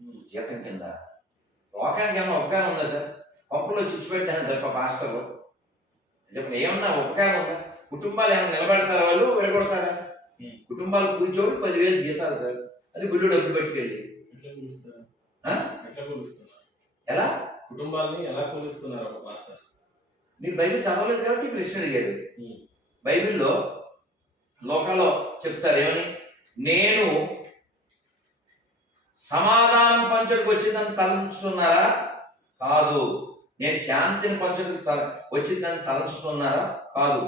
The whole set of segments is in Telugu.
జీతం కింద లోకానికి ఏమన్నా ఉపకారం ఉందా సార్? పప్పులో చిచ్చు పెట్టాను తప్ప పాస్టర్లు చెప్పండి, ఏమన్నా ఉపకారం ఉందా? కుటుంబాలు ఏమన్నా నిలబెడతారా, వాళ్ళు విడగొడతారా? కుటుంబాలు కూర్చోబెట్టి 10,000 జీతాలు సార్, అది గుళ్ళు డబ్బులు పెట్టుకెళ్ళి ఎలా కుటుంబాలని ఎలా కూలుస్తున్నారు మాస్టర్? మీరు బైబిల్ చదవలేదు కాబట్టి ప్రశ్న అడిగారు. బైబిల్లో లోకంలో చెప్తారు ఏమని, నేను సమాధానం పంచడానికి వచ్చిందని తలంచుతున్నారా? కాదు. నేను శాంతిని పంచడానికి వచ్చిందని తలంచుతున్నారా? కాదు.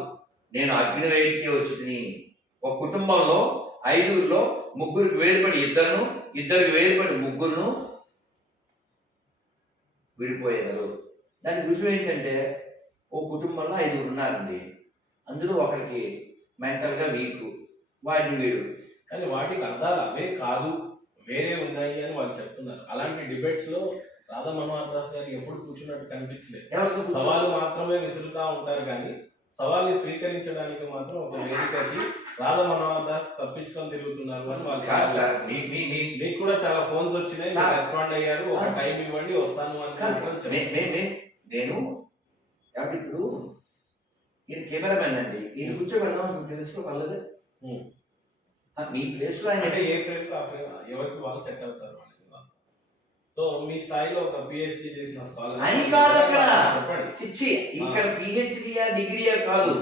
నేను అగ్ని వేడికే వచ్చింది. ఒక కుటుంబంలో 5గురిలో 3గురికి వేరుపడి ఇద్దరును, ఇద్దరికి వేరుపడి 3గురును విడిపోయేదారు. దానికి రుజువు ఏంటంటే, ఓ కుటుంబంలో 5గురు ఉన్నారండి, అందులో ఒకరికి మెంటల్గా వీక్, వాడిని వీడు. కానీ వాటికి అర్థాలు అవే కాదు, వేరే ఉన్నాయి అని వాళ్ళు చెప్తున్నారు. అలాంటి డిబేట్స్ లో రాధా మనోహర్ దాస్ గారు ఎప్పుడు కూర్చున్నట్టు కనిపించలేదు. సవాలు మాత్రమే విసురుతా ఉంటారు, కానీ సవాల్ని స్వీకరించడానికి మాత్రం ఒక వేదికకి రాధా మనోహర్ దాస్ తప్పించుకొని తిరుగుతున్నారు అని వాళ్ళు. మీకు కూడా చాలా ఫోన్స్ వచ్చినాయి, రెస్పాండ్ అయ్యారు, ఒక టైం ఇవ్వండి వస్తాను అని. నేను ఇప్పుడు ఈయన కెమెరామెన్ అండి, ఈయన కూర్చోబెడదాం తెలుసుకో పర్లేదు. మీ ప్లేస్ లో ఆయన ఏ ఫ్రేమ్ లో ఆ ఫ్రేమ్ ఎవరికి వాళ్ళు సెట్ అవుతారు. సో మీ స్థాయిలో ఒక పిహెచ్డి చేసిన స్కాలర్ అని కాదు అక్కడ చెప్పండి. చిచ్చి ఇక్కడ పిహెచ్డియా డిగ్రీయా కాదు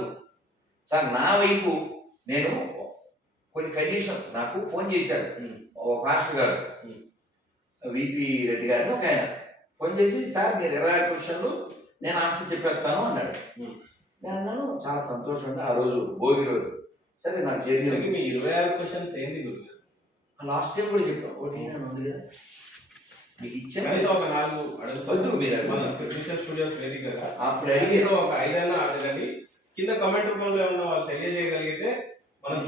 సార్. నా వైపు నేను కొన్ని కండిషన్, నాకు ఫోన్ చేశారు ఒక పాస్టర్ గారు, విపి రెడ్డి గారిని ఒక ఆయన ఫోన్ చేసి, సార్ మీరు 26 క్వశ్చన్లు నేను ఆన్సర్ చెప్పేస్తాను అన్నాడు. నేను అన్నాను చాలా సంతోషం అండి. ఆ రోజు భోగి రోజు. సరే నాకు జరిగింది. మీ 26 క్వశ్చన్స్ ఏంటి గురుగారు? లాస్ట్ టైం కూడా చెప్పాం, ఒకటి ఉంది కదా మీకు ఇచ్చాను. ఒక 4 వద్దు మీరు మన సిగ్నేచర్ స్టూడియోస్ వేదికగా అప్పుడు అడిగి ఒక 5 అయినా అడగండి. కింద కమెంట్ రూపంలో ఏమన్నా వాళ్ళు తెలియజేయగలిగితే మనం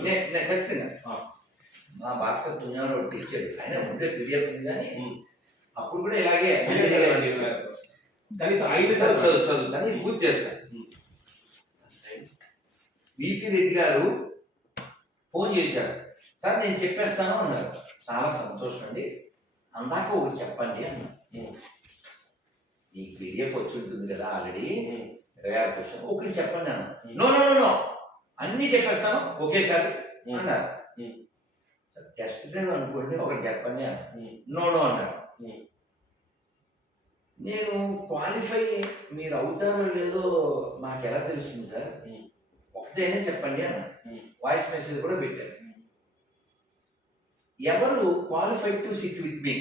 ఖచ్చితంగా. మా భాస్కర్ పుణ్యాలు ఒకటి ఇచ్చాడు, ఆయన ముందే పీడిఎఫ్ ఉంది, కానీ అప్పుడు కూడా ఇలాగే కనీసం 5 చదువు కానీ పూర్తి చేస్తాను. విపి రెడ్డి గారు ఫోన్ చేశారు, సార్ నేను చెప్పేస్తాను అన్నారు. చాలా సంతోషం అండి, అందాక ఒకటి చెప్పండి అన్నా. ఈ పీడిఎఫ్ వచ్చి ఉంటుంది కదా ఆల్రెడీ 26 క్వశ్చన్, ఒకటి చెప్పండి అన్న. నో నో నో నో అన్నీ చెప్పేస్తాను ఒకేసారి అన్నారు. సార్ టెస్ట్ డ్రైవ్ అనుకోండి, ఒకటి చెప్పండి అన్న. నో నో అన్నారు. నేను క్వాలిఫై మీరు అవుతారో లేదో మాకు ఎలా తెలుస్తుంది సార్, ఒకటైనా చెప్పండి అన్న. వాయిస్ మెసేజ్ కూడా పెట్టారు. ఎవరు క్వాలిఫైడ్ టు సిట్ విత్ మీ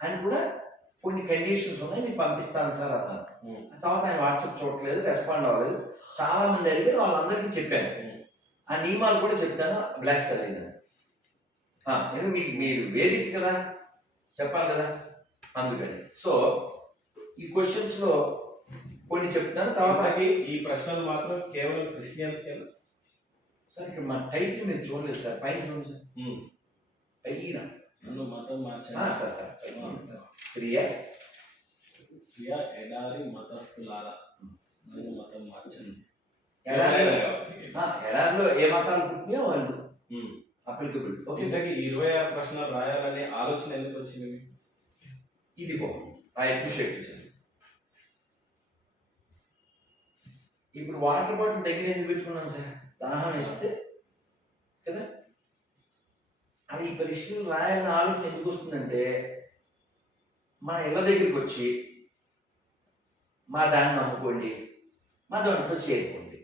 అని కూడా కొన్ని కండిషన్స్ ఉన్నాయి, మీకు పంపిస్తాను సార్ అన్నారు. తర్వాత ఆయన వాట్సాప్ చూడట్లేదు, రెస్పాండ్ అవ్వలేదు. చాలా మంది అడిగారు, వాళ్ళందరికీ చెప్పాను. ఆ నియమాలు కూడా చెప్తాను, బ్లాక్ సార్ అయిందని. మీకు మీరు వేదిక కదా చెప్పాలి కదా, అందుకని. సో ఈ క్వశ్చన్స్ లో కొన్ని చెప్తాను. తర్వాత ఈ ప్రశ్నలు మాత్రం కేవలం క్రిస్టియన్స్ సార్. ఇక్కడ మా టైటిల్ మీరు చూడలేదు సార్, పైన చూడండి సార్, పైన నన్ను మతం మార్చాను సార్. సార్ ప్రియా ఎడారి మతస్థులారా నన్ను మతం మార్చాను. ఎడారిలో ఏ మతాలు పుట్టినా వాళ్ళు అప్లికబుల్. ఓకే, 26 ప్రశ్నలు రాయాలనే ఆలోచన ఎందుకు వచ్చింది? ఇది బాగుంది, ఐ అప్రిషియేట్ చేశాను. ఇప్పుడు వాటర్ బాటిల్ దగ్గర ఎందుకు పెట్టుకున్నాను సార్? దాహం వేస్తే కదా. అది ఈ ప్రశ్నలు రాయాలని ఆలోచన ఎందుకు వస్తుందంటే, మన ఇళ్ళ దగ్గరికి వచ్చి మా దాన్ని నమ్ముకోండి, మా దాంట్లో చేరుకోండి,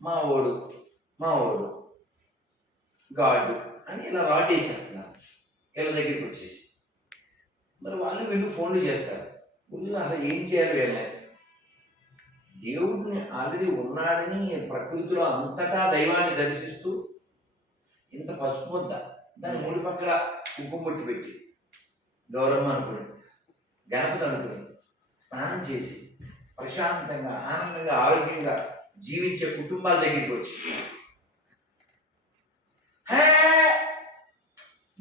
మా ఓడు గాడ్ అని ఇలా రాటేసేస్తున్నారు ఇళ్ళ దగ్గరికి వచ్చేసి. మరి వాళ్ళు వీళ్ళు ఫోన్లు చేస్తారు, ముందు అసలు ఏం చేయాలి వీళ్ళని? దేవుడిని ఆల్రెడీ ఉన్నాడని ప్రకృతిలో అంతటా దైవాన్ని దర్శిస్తూ ఇంత పసుపు ముద్ద దాని 3 పక్కల కుంకుమ బొట్టి పెట్టి గౌరవం అనుకుని గణపతి అనుకుని స్నానం చేసి ప్రశాంతంగా ఆనందంగా ఆరోగ్యంగా జీవించే కుటుంబాల దగ్గరికి వచ్చి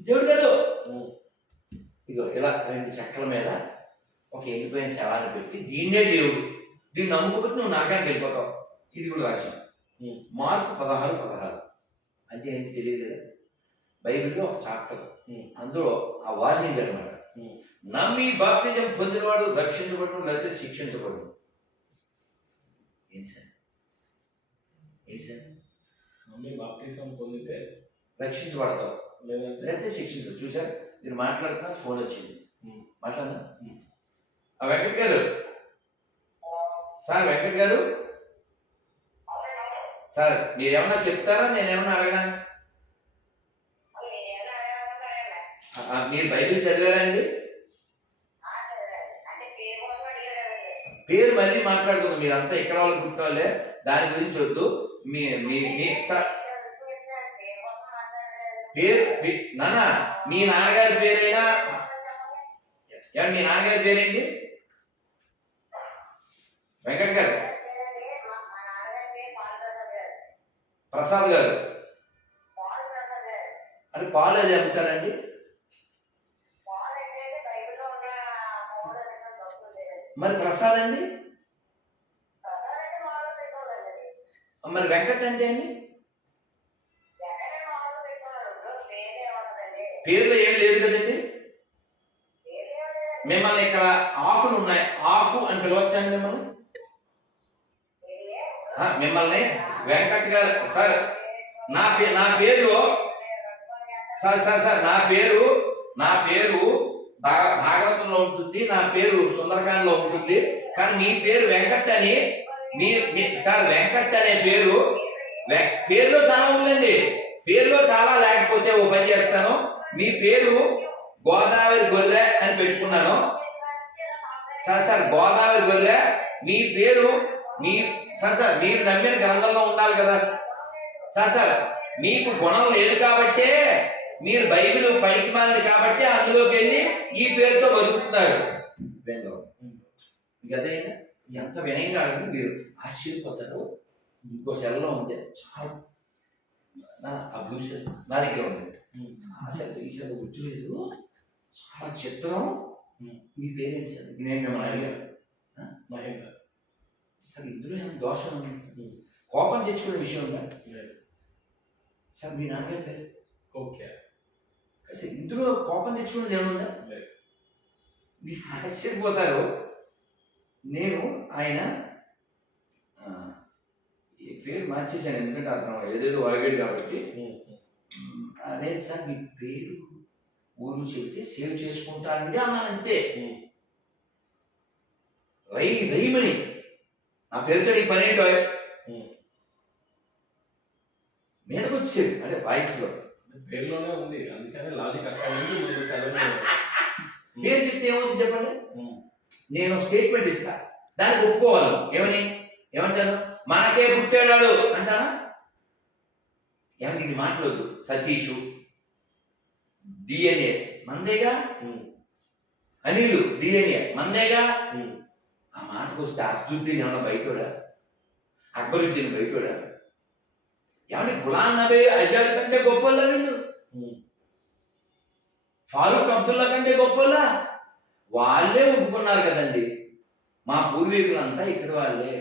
దేవుడు కాదు, ఇగో ఇలా 2 చెక్కల మీద ఒక ఎండిపోయిన శవాన్ని పెట్టి దీన్నే దేవుడు, దీన్ని నమ్ముకోబట్టి నువ్వు నరకానికి వెళ్ళిపోతావు, ఇది కూడా రాశాను. మార్కు 16:16 అంటే ఏంటి తెలియదు కదా. బైబిల్లో ఒక చాప్టర్, అందులో ఆ వార్నింగ్ అనమాట. నమ్మి బాప్తిజం పొందినవాడు రక్షించబడును లేకపోతే శిక్షించబడును. ఏంటి సార్ మమ్మీ బాప్తిసం పొందితే రక్షించబడతావు లేదంటే లేకపోతే శిక్షించదు. చూసారు, మీరు మాట్లాడుతున్నారు, ఫోన్ వచ్చింది, మాట్లాడినా. వెంకట్ గారు, సార్ వెంకట్ గారు, సార్ మీరు ఏమన్నా చెప్తారా, నేనేమన్నా అడగనా? మీరు బైబిల్ చదివారా అండి? పేరు మళ్ళీ మాట్లాడుకుందాం, మీరంతా ఇక్కడ వాళ్ళు పుట్టిన వాళ్ళే, దాని గురించి వద్దు. మీ మీ సార్ పేరు నాన్న, మీ నాన్నగారి పేరైనా మీ నాన్నగారి పేరేంటి? వెంకట్ గారు, ప్రసాద్ గారు. అంటే పాలు అది అమ్ముతారండి? మరి ప్రసాద్ అండి? మరి వెంకట్ అంటే అండి? పేర్లు ఏం లేదు కదండి. మిమ్మల్ని ఇక్కడ ఆకులు ఉన్నాయి, ఆకు అని పిలవచ్చండి మిమ్మల్ని? మిమ్మల్ని వెంకట్ గారు సార్, నా పేరులో సార్ నా పేరు భాగవతంలో ఉంటుంది, నా పేరు సుందరకాండలో ఉంటుంది. కానీ మీ పేరు వెంకట్ అని, సార్ వెంకట్ అనే పేరులో చాలా ఉందండి. పేరులో చాలా లేకపోతే ఓ పని చేస్తాను, మీ పేరు గోదావరి గొర్రె అని పెట్టుకున్నాను. సార్ గోదావరి గొర్రె మీ పేరు, సార్ మీరు నమ్మిన గ్రంథంలో ఉండాలి కదా సార్. మీకు గుణం లేదు కాబట్టే, మీరు బైబిల్ పైకి మారింది కాబట్టి అందులోకి వెళ్ళి ఈ పేరుతో బతుకుతున్నారు. అదే ఎంత వినయంగా అడిగి మీరు ఆశ్చర్యపోతారు. ఇంకో సెల్లో ఉంటే చాలా ఆ బ్లూ సెల్ నా దగ్గర ఉంది, ఆ సెల్ ఈ సెల్ గుర్తులేదు, చాలా చిత్రం. మీ పేరేంటి సార్? నేను మిమ్మల్ని అడిగాను, మహేంద్ర సార్ ఇందులో ఏమైనా దోషం ఉంది? కోపం తెచ్చుకునే విషయం ఉందా సార్? మీ నాన్నగారు పేరు ఓకే సార్, ఇందులో కోపం తెచ్చుకునేది ఏముందా? మీరు ఆశ్చర్యపోతారు. నేను ఆయన ఈ పేరు మార్చేశాను, ఎందుకంటే అతను ఏదేదో అడిగాడు కాబట్టి. నేను సార్ మీ పేరు ఊరు చెబితే సేవ్ చేసుకుంటానండి అన్నాను, అంతే. రైమణి నా పేరుతో నీ పని ఏంటో మీదకి వచ్చేది, అంటే వాయిస్లో పేరులోనే ఉంది, అందుకనే లాజిక్ అక్కడ నుంచి పేరు చెప్తే ఏమవుతుంది చెప్పండి? నేను స్టేట్మెంట్ ఇస్తా, దానికి ఒప్పుకోవాలి. ఏమంటాను? మనకే పుట్టాడు అంటానా? ఏమని ఇది మాట్లాడద్దు. సతీషు డిఎన్ఏ మందేగా, అనిలు డిఎన్ఏ మందేగా. ఆ మాటకు వస్తే అసదుద్దీన్ ఏమన్నా బయటోడా? అక్బరుద్దీన్ బయటోడా? ఏమన్నా గులాం నబీ ఆజాద్ కంటే గొప్పలా వీళ్ళు? ఫారూక్ అబ్దుల్లా కంటే గొప్పలా? వాళ్ళే ఒప్పుకున్నారు కదండి, మా పూర్వీకులంతా ఇక్కడ వాళ్ళే.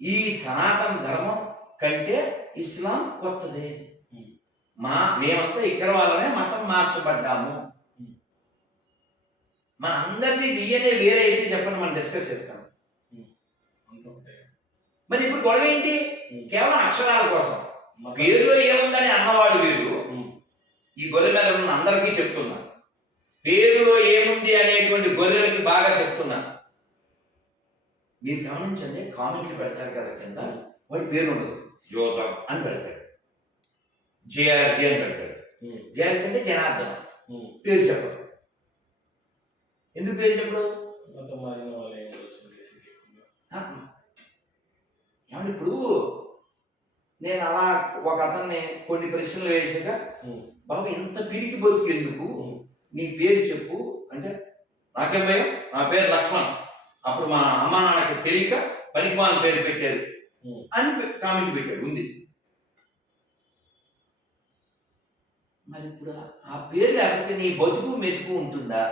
ఈ సనాతన ధర్మం కంటే ఇస్లాం కొత్తదే. మేమంతా ఇక్కడ వాళ్ళమే, మతం మార్చబడ్డాము. మన అందరిది డిఎన్ఏ వేరే అయితే చెప్పండి, మనం డిస్కస్ చేస్తాం. మరి ఇప్పుడు గొడవ ఏంటి? కేవలం అక్షరాల కోసం. పేరులో ఏముందని అన్నవాడు వీడు. ఈ గొర్రె మీద ఉన్న అందరికీ చెప్తున్నా, పేరులో ఏముంది అనేటువంటి గొర్రెలకి బాగా చెప్తున్నా. మీరు గమనించండి, కామెంట్లు పెడతారు కదా కింద, వాడి పేరు ఉండదు, జోసఫ్ అని పెడతాడు, జేఆర్డి అని పెడతాడు. జేఆర్డి అంటే జనార్దన్, పేరు చెప్పడు. ఎందుకు పేరు చెప్పడు? ఏమంటే ఇప్పుడు నేను అలా ఒక అతన్ని కొన్ని ప్రశ్నలు వేసాక, బాబు ఇంత పిరికి బతుకు ఎందుకు, నీ పేరు చెప్పు అంటే, నాకేం భయం, నా పేరు లక్ష్మణ్, అప్పుడు మా అమ్మ నాన్నకి తెలియక పనికిమాల పేరు పెట్టారు అని కామెంట్ పెట్టాడు. ఉంది. మరి ఇప్పుడు ఆ పేరు లేకపోతే నీ బతుకు మెతుకు ఉంటుందా?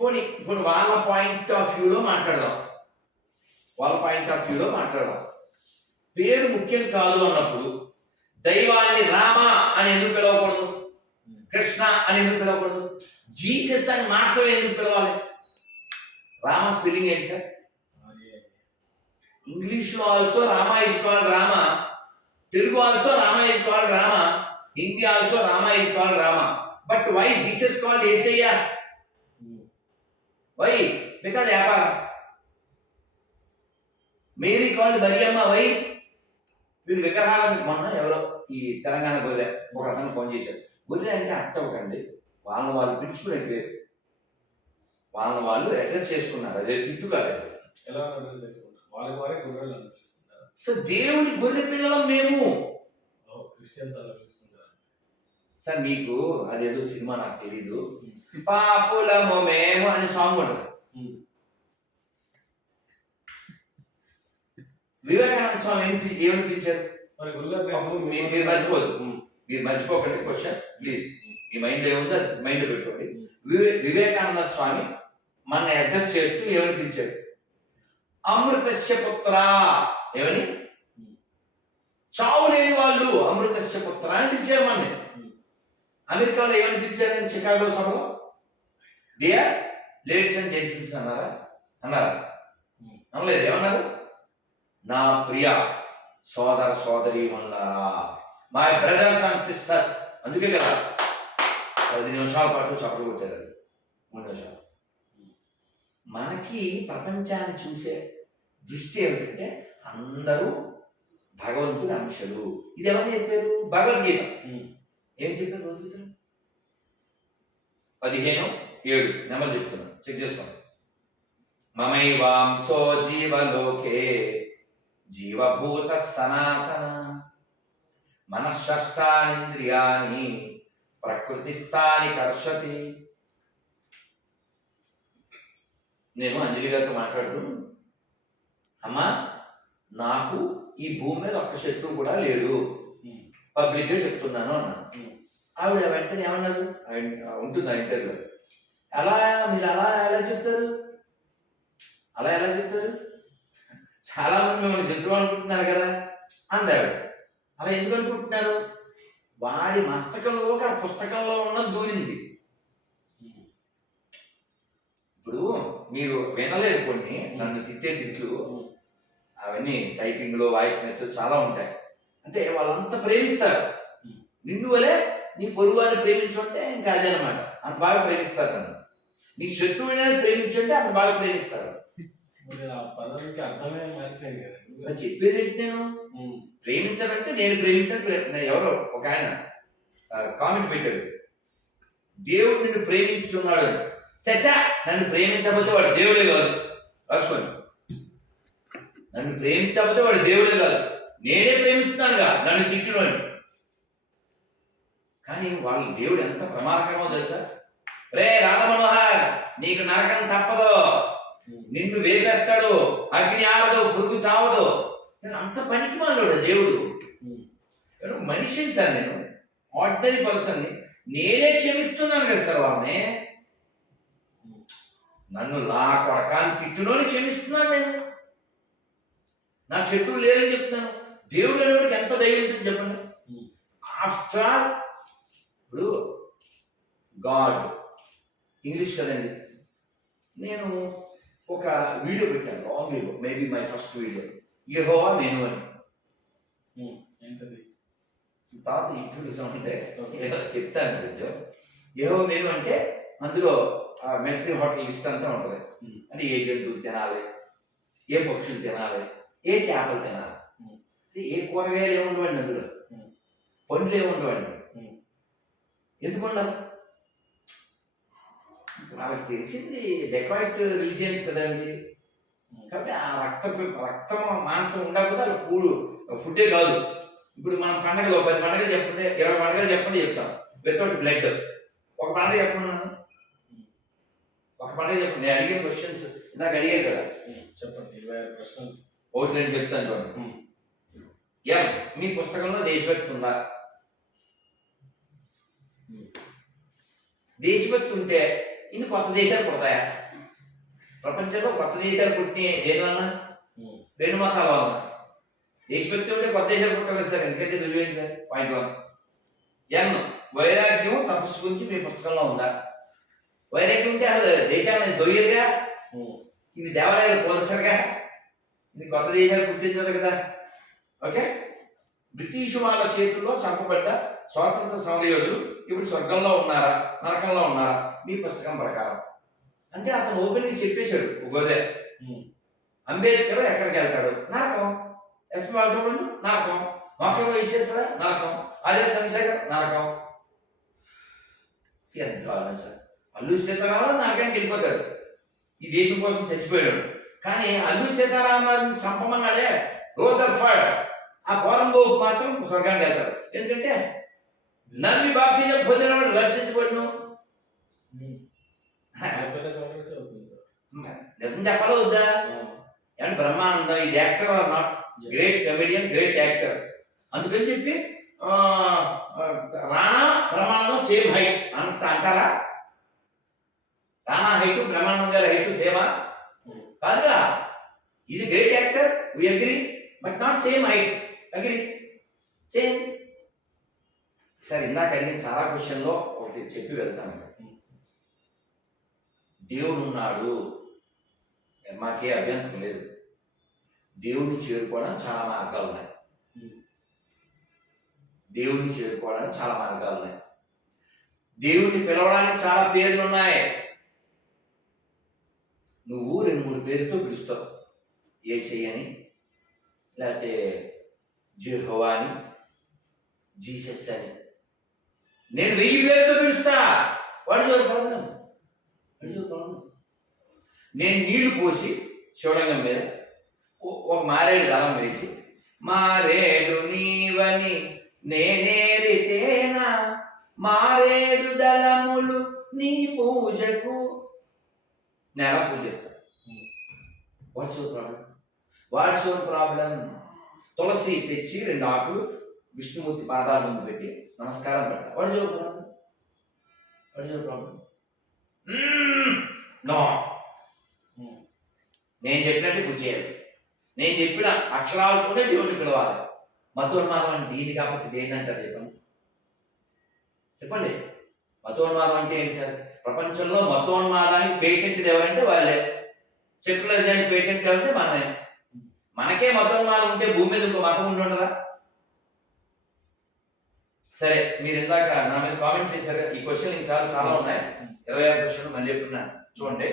పోనీ ఇప్పుడు వాళ్ళ పాయింట్ ఆఫ్ వ్యూలో మాట్లాడదాం. పేరు ముఖ్యం కాదు అన్నప్పుడు దైవాన్ని రామ అని ఎందుకు పిలవకూడదు? కృష్ణ అని ఎందుకు పిలవకూడదు? జీసస్ అని మాత్రమే ఎందుకు పిలవాలి? రామ స్పెల్లింగ్ ఏంటి సార్? ఇంగ్లీష్లో also Rama is called Rama, Telugu also Rama is called Rama, Hindi also Rama is called Rama. But why Jesus called Yesayya? Why? Because వ్యాపారం. Mary called Mariyamma. వై? వీళ్ళు విగ్రహాలను మొన్న ఎవరో ఈ తెలంగాణ గొర్రె ఒక అతను ఫోన్ చేశారు. గొర్రె అంటే అట్ట ఒకండి, వాళ్ళని వాళ్ళు పిలుచుకునే పేరు, వాళ్ళని వాళ్ళు అడ్రస్ చేసుకున్నారు. అదే తిట్టు కాదు. ఎలా అడ్రస్ చేసుకుంటారు? వాళ్ళకి వారే గొర్రెలు అనిపిస్తున్నారు. సో దేవుడి గొర్రె పిల్లలం మేము. క్రిస్టియన్స్ అలా పిలుచుకుంటారు సార్. మీకు అదేదో సినిమా నాకు తెలీదు, పాపులము మేము అని సాంగ్ ఉంటుంది. వివేకానంద స్వామి ఏమని పిలిచారు? మీరు మర్చిపోదు, మీరు మర్చిపోకండి. క్వశ్చన్ ప్లీజ్, మీ మైండ్ ఏముందో మైండ్ పెట్టుకోండి. వివేకానంద స్వామి మన అడ్రస్ చేస్తూ ఏమని పిలిచాడు? అమృతస్య పుత్ర. ఏమని? చావు లేని వాళ్ళు అమృతస్య పుత్ర అని పిలిచారు మన. అమెరికాలో ఏమని పిలిచారని చికాగో సభలో? డియర్ లేడీస్ అండ్ జెంటిల్స్ అన్నారా? అనలేదు. ఏమన్నారు? నా ప్రియ సోదర సోదరి మనులారా, మై బ్రదర్స్ అండ్ సిస్టర్స్. అందుకే కదా 10 నిమిషాల పాటు చప్పట్లు కొట్టారు. 3 నిమిషాలు. మనకి ప్రపంచాన్ని చూసే దృష్టి ఏమిటంటే అందరూ భగవంతుడి అంశలు. ఇది ఎవరు చెప్పారు? భగవద్గీత. ఏం చెప్పారు భగవద్గీతలో? 15:7 నెంబర్ చెప్తున్నాను, చెక్ చేసుకోండి. మమైవాంసో జీవలోకే జీవభూత సనాతన మనఃషష్టానింద్రియాణి ప్రకృతిస్థాని కర్షతి. నేను అంజలి గారితో మాట్లాడుతూ, అమ్మా నాకు ఈ భూమి మీద ఒక్క శత్రువు కూడా లేడు, పబ్లిక్గా చెప్తున్నాను అన్నా. ఆవిడ వెంటనే ఏమన్నారు? ఉంటుంది ఆ ఇంటర్వ్యూలో. మీరు అలా ఎలా చెప్తారు? అలా ఎలా చెప్తారు? చాలా మంది మిమ్మల్ని శత్రువు అనుకుంటున్నారు కదా అంది ఆవిడ. అలా ఎందుకు అనుకుంటున్నారు? వాడి మస్తకంలోకి ఆ పుస్తకంలో ఉన్న దూరింది. ఇప్పుడు మీరు వినలేదు కొన్ని నన్ను తిట్టే తిట్లు, అవన్నీ టైపింగ్ లో వాయిస్ మెసేజ్ చాలా ఉంటాయి. అంటే వాళ్ళంతా ప్రేమిస్తారు నిన్ను వలే. నీ పొరుగు వారిని ప్రేమించుంటే ఇంకా అదే అనమాట, అంత బాగా ప్రేమిస్తారు నన్ను. నీ శత్రువుని ప్రేమించుంటే అంత బాగా ప్రేమిస్తారు. చెప్పేది ఏంటి? నేను ప్రేమించాలంటే నేను ప్రేమించాను. ఎవరో ఒక ఆయన కామెంట్ పెట్టాడు, దేవుడు నిన్ను ప్రేమించున్నాడు. చచ్చా, నన్ను ప్రేమించకపోతే వాడు దేవుడే కాదు. రాసుకోండి, నన్ను ప్రేమించకపోతే వాడు దేవుడే కాదు, నేనే ప్రేమిస్తున్నానుగా నన్ను తిట్టునని. కానీ వాళ్ళ దేవుడు ఎంత ప్రమాదకరమో తెలుసా? రే రాధమనోహర్, నీకు నరకం తప్పదు, నిన్ను వేపేస్తాడు, అగ్ని ఆరదు, పురుగు చావదు. నేను అంత పనికి మాలోడు దేవుడు. మనిషిని సార్, నేను ఆర్డినరీ పర్సన్ని, నేనే క్షమిస్తున్నాను కదా సార్ వాళ్ళని. నన్ను నా కొడకాన్ని తిట్టులోని క్షమిస్తున్నాను నేను. నా శత్రువు లేదని చెప్తున్నాను. దేవుడు అనేవాడికి ఎంత ధైర్యం చెప్పండి. ఆఫ్టర్ ఆల్ ఇప్పుడు గాడ్ ఇంగ్లీష్ కదండి. నేను ఒక వీడియో పెట్టాను long video, maybe my first video, Jehovah menu అని. తర్వాత ఇంట్రొడ్యూస్ ఉంటే చెప్తాను కొంచెం. యెహోవా మెను అంటే అందులో మిలిటరీ హోటల్ లిస్ట్ అంతా ఉంటుంది. అంటే ఏ జంతువులు తినాలి, ఏ పక్షులు తినాలి, ఏ చేపలు తినాలి, ఏ కూరగాయలు ఏముండవండి, అందులో పండ్లు ఏముండవండి. ఎందుకున్నా వాళ్ళకి తెలిసింది డెకాయిట్ రిలీజియన్స్ కదండి. కాబట్టి ఆ రక్తం మాంసం ఉండకపోతే వాళ్ళు ఫుడ్డే కాదు. ఇప్పుడు మనం పండగలు 10 పండుగలు చెప్పండి, 20 పండుగలు చెప్పండి చెప్తాం వితౌట్ బ్లడ్. ఒక పండుగ చెప్పండి, ఒక పండుగ చెప్పండి. నేను అడిగిన క్వశ్చన్స్ ఇందాక అడిగాను కదా, చెప్పండి. 26 ప్రశ్నలు ఒకటి నేను చెప్తాను చూడండి. మీ పుస్తకంలో దేశభక్తి ఉందా? దేశభక్తి ఉంటే ఇన్ని కొత్త దేశాలు పుడతాయా? ప్రపంచంలో కొత్త దేశాలు పుట్టిన దేనివల్ల? 2 మతాల వల్ల. దేశభక్తి ఉంటే కొత్త దేశాలు పుట్టకొస్తారు. ఎందుకంటే రుజువేంటి సార్? పాయింట్ 1. ఎన్ వైరాగ్యం తపస్సు గురించి మీ పుస్తకంలో ఉందా? వైరాగ్యం ఉంటే అసలు దేశాలను దొయ్యరుగా, ఇది దేవాలయాలు పోల్చరుగా, ఇది కొత్త దేశాలు గుర్తించరు కదా. ఓకే, బ్రిటిష్ వాళ్ళ చేతుల్లో చంపబడ్డ స్వాతంత్ర సమరయోధులు ఇప్పుడు స్వర్గంలో ఉన్నారా నరకంలో ఉన్నారా మీ పుస్తకం ప్రకారం? అంటే అతను ఓపెన్గా చెప్పేశాడు. గోదే అంబేద్కర్ ఎక్కడికి వెళ్తాడు? నరకం. ఎస్పీ బాలసుబ్రహ్మణ్యం నరకం. మోక్షంలో విశ్వేశ్వర నరకం. అదే చంద్రశేఖర్ నరకం. ఎంత దారుణం సార్. అల్లూరి సీతారామరాజు నరకానికి వెళ్ళిపోతాడు, ఈ దేశం కోసం చచ్చిపోయాడు. కానీ అల్లూరి సీతారామరాజుని చంపమన్నాడే రూదర్ఫర్డ్, ఆ పోరంబోకు మాత్రం స్వర్గానికి వెళ్తాడు. ఎందుకంటే నమ్మి బాప్తిజం పొందినవాడు రక్షించబడును. నిజం చెప్పాలా వద్దా? ఏమంటే బ్రహ్మానందం ఇది actor are not? Great comedian, great actor. అందుకని చెప్పి రాణా బ్రహ్మానందం సేమ్ హైట్ అంటారా? రాణా హైట్ బ్రహ్మానందం గారి హైట్ సేమా? కాదుగా. ఇది great actor, we agree, but not same height. Agree, same. Sir ఇందాక అడిగిన చాలా క్వశ్చన్లో ఒకటి చెప్పి వెళ్తాను. దేవుడు ఉన్నాడు, మాకే అభ్యంతరం లేదు. దేవుడిని చేరుకోవడానికి చాలా మార్గాలు ఉన్నాయి. దేవుడిని చేరుకోవడానికి చాలా మార్గాలు ఉన్నాయి. దేవుడిని పిలవడానికి చాలా పేర్లు ఉన్నాయి. నువ్వు 2-3 పేరుతో పిలుస్తావు. యేసయ్య అని, లేకపోతే యెహోవా అని, జీసస్ అని. నేను 1000 పేరుతో పిలుస్తా. What is your problem? నేను నీళ్లు పోసి శివలింగం మీద ఒక మారేడు దళం వేసి మారేడు నీవని నేనేరితేనా మారేడు దళములు నీ పూజకు నెల పూజిస్తా. What's your problem? What's your problem? తులసి తెచ్చి 2 ఆకులు విష్ణుమూర్తి పాదాల ముందు పెట్టి నమస్కారం పెడతా. What's your problem? What's your problem? No, నేను చెప్పినట్టు పూజ చేయాలి. నేను చెప్పిన అక్షరాలతోనే దేవుడిని పిలవాలి. మతోన్మాదం అంటే ఇది కాబట్టి దేని అంటారు చెప్పండి? చెప్పండి. మతోన్మాదం అంటే ఏంటి సార్? ప్రపంచంలో మతోన్మాదానికి పేటెంట్ ఎవరంటే వాళ్ళే. సెక్యులరిజానికి పేటెంట్ ఎవరంటే మనమే. మనకే మతోన్మాదం ఉంటే భూమి మీద ఇంకో మతం ఉండి ఉండదా? సరే, మీరు ఇందాక నా మీద కామెంట్ చేశారు. ఈ క్వశ్చన్ ఇంకా చాలా ఉన్నాయి. 26 క్వశ్చన్ మళ్ళీ చెప్తున్నా చూడండి.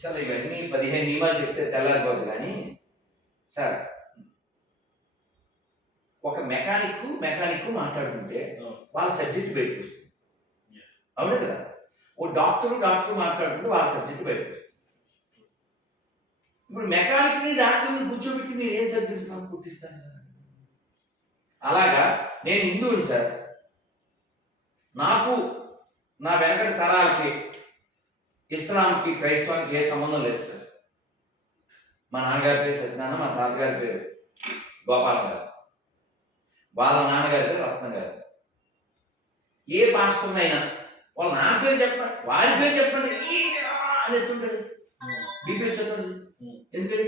సార్ ఇవన్నీ 15 నియమాలు చెప్తే తెల్లారిపోద్దు. కానీ సార్, ఒక మెకానిక్ మాట్లాడుతుంటే వాళ్ళ సబ్జెక్ట్ బయటకు వస్తుంది. అవును కదా? ఓ డాక్టర్ మాట్లాడుతుంటే వాళ్ళ సబ్జెక్ట్ బయటకు వస్తుంది. ఇప్పుడు మెకానిక్ని డాక్టర్ని కూర్చోబెట్టి మీరు ఏం సబ్జెక్ట్ నాకు పుట్టిస్తారు సార్? అలాగా నేను హిందువుని సార్. నాకు నా వెనకటి తరాలకి ఇస్లాంకి క్రైస్తవానికి ఏ సంబంధం లేదు సార్. మా నాన్నగారి పేరు సత్యనారాయణ, మా తాతగారి పేరు గోపాలం గారు, వాళ్ళ నాన్నగారి పేరు రత్నం గారు. ఏ పాస్టర్నైనా వాళ్ళ నాన్న పేరు చెప్పండి, వారి పేరు చెప్పండి అని ఎత్తుంటాడు. మీ పేరు చెప్పండి. ఎందుకని?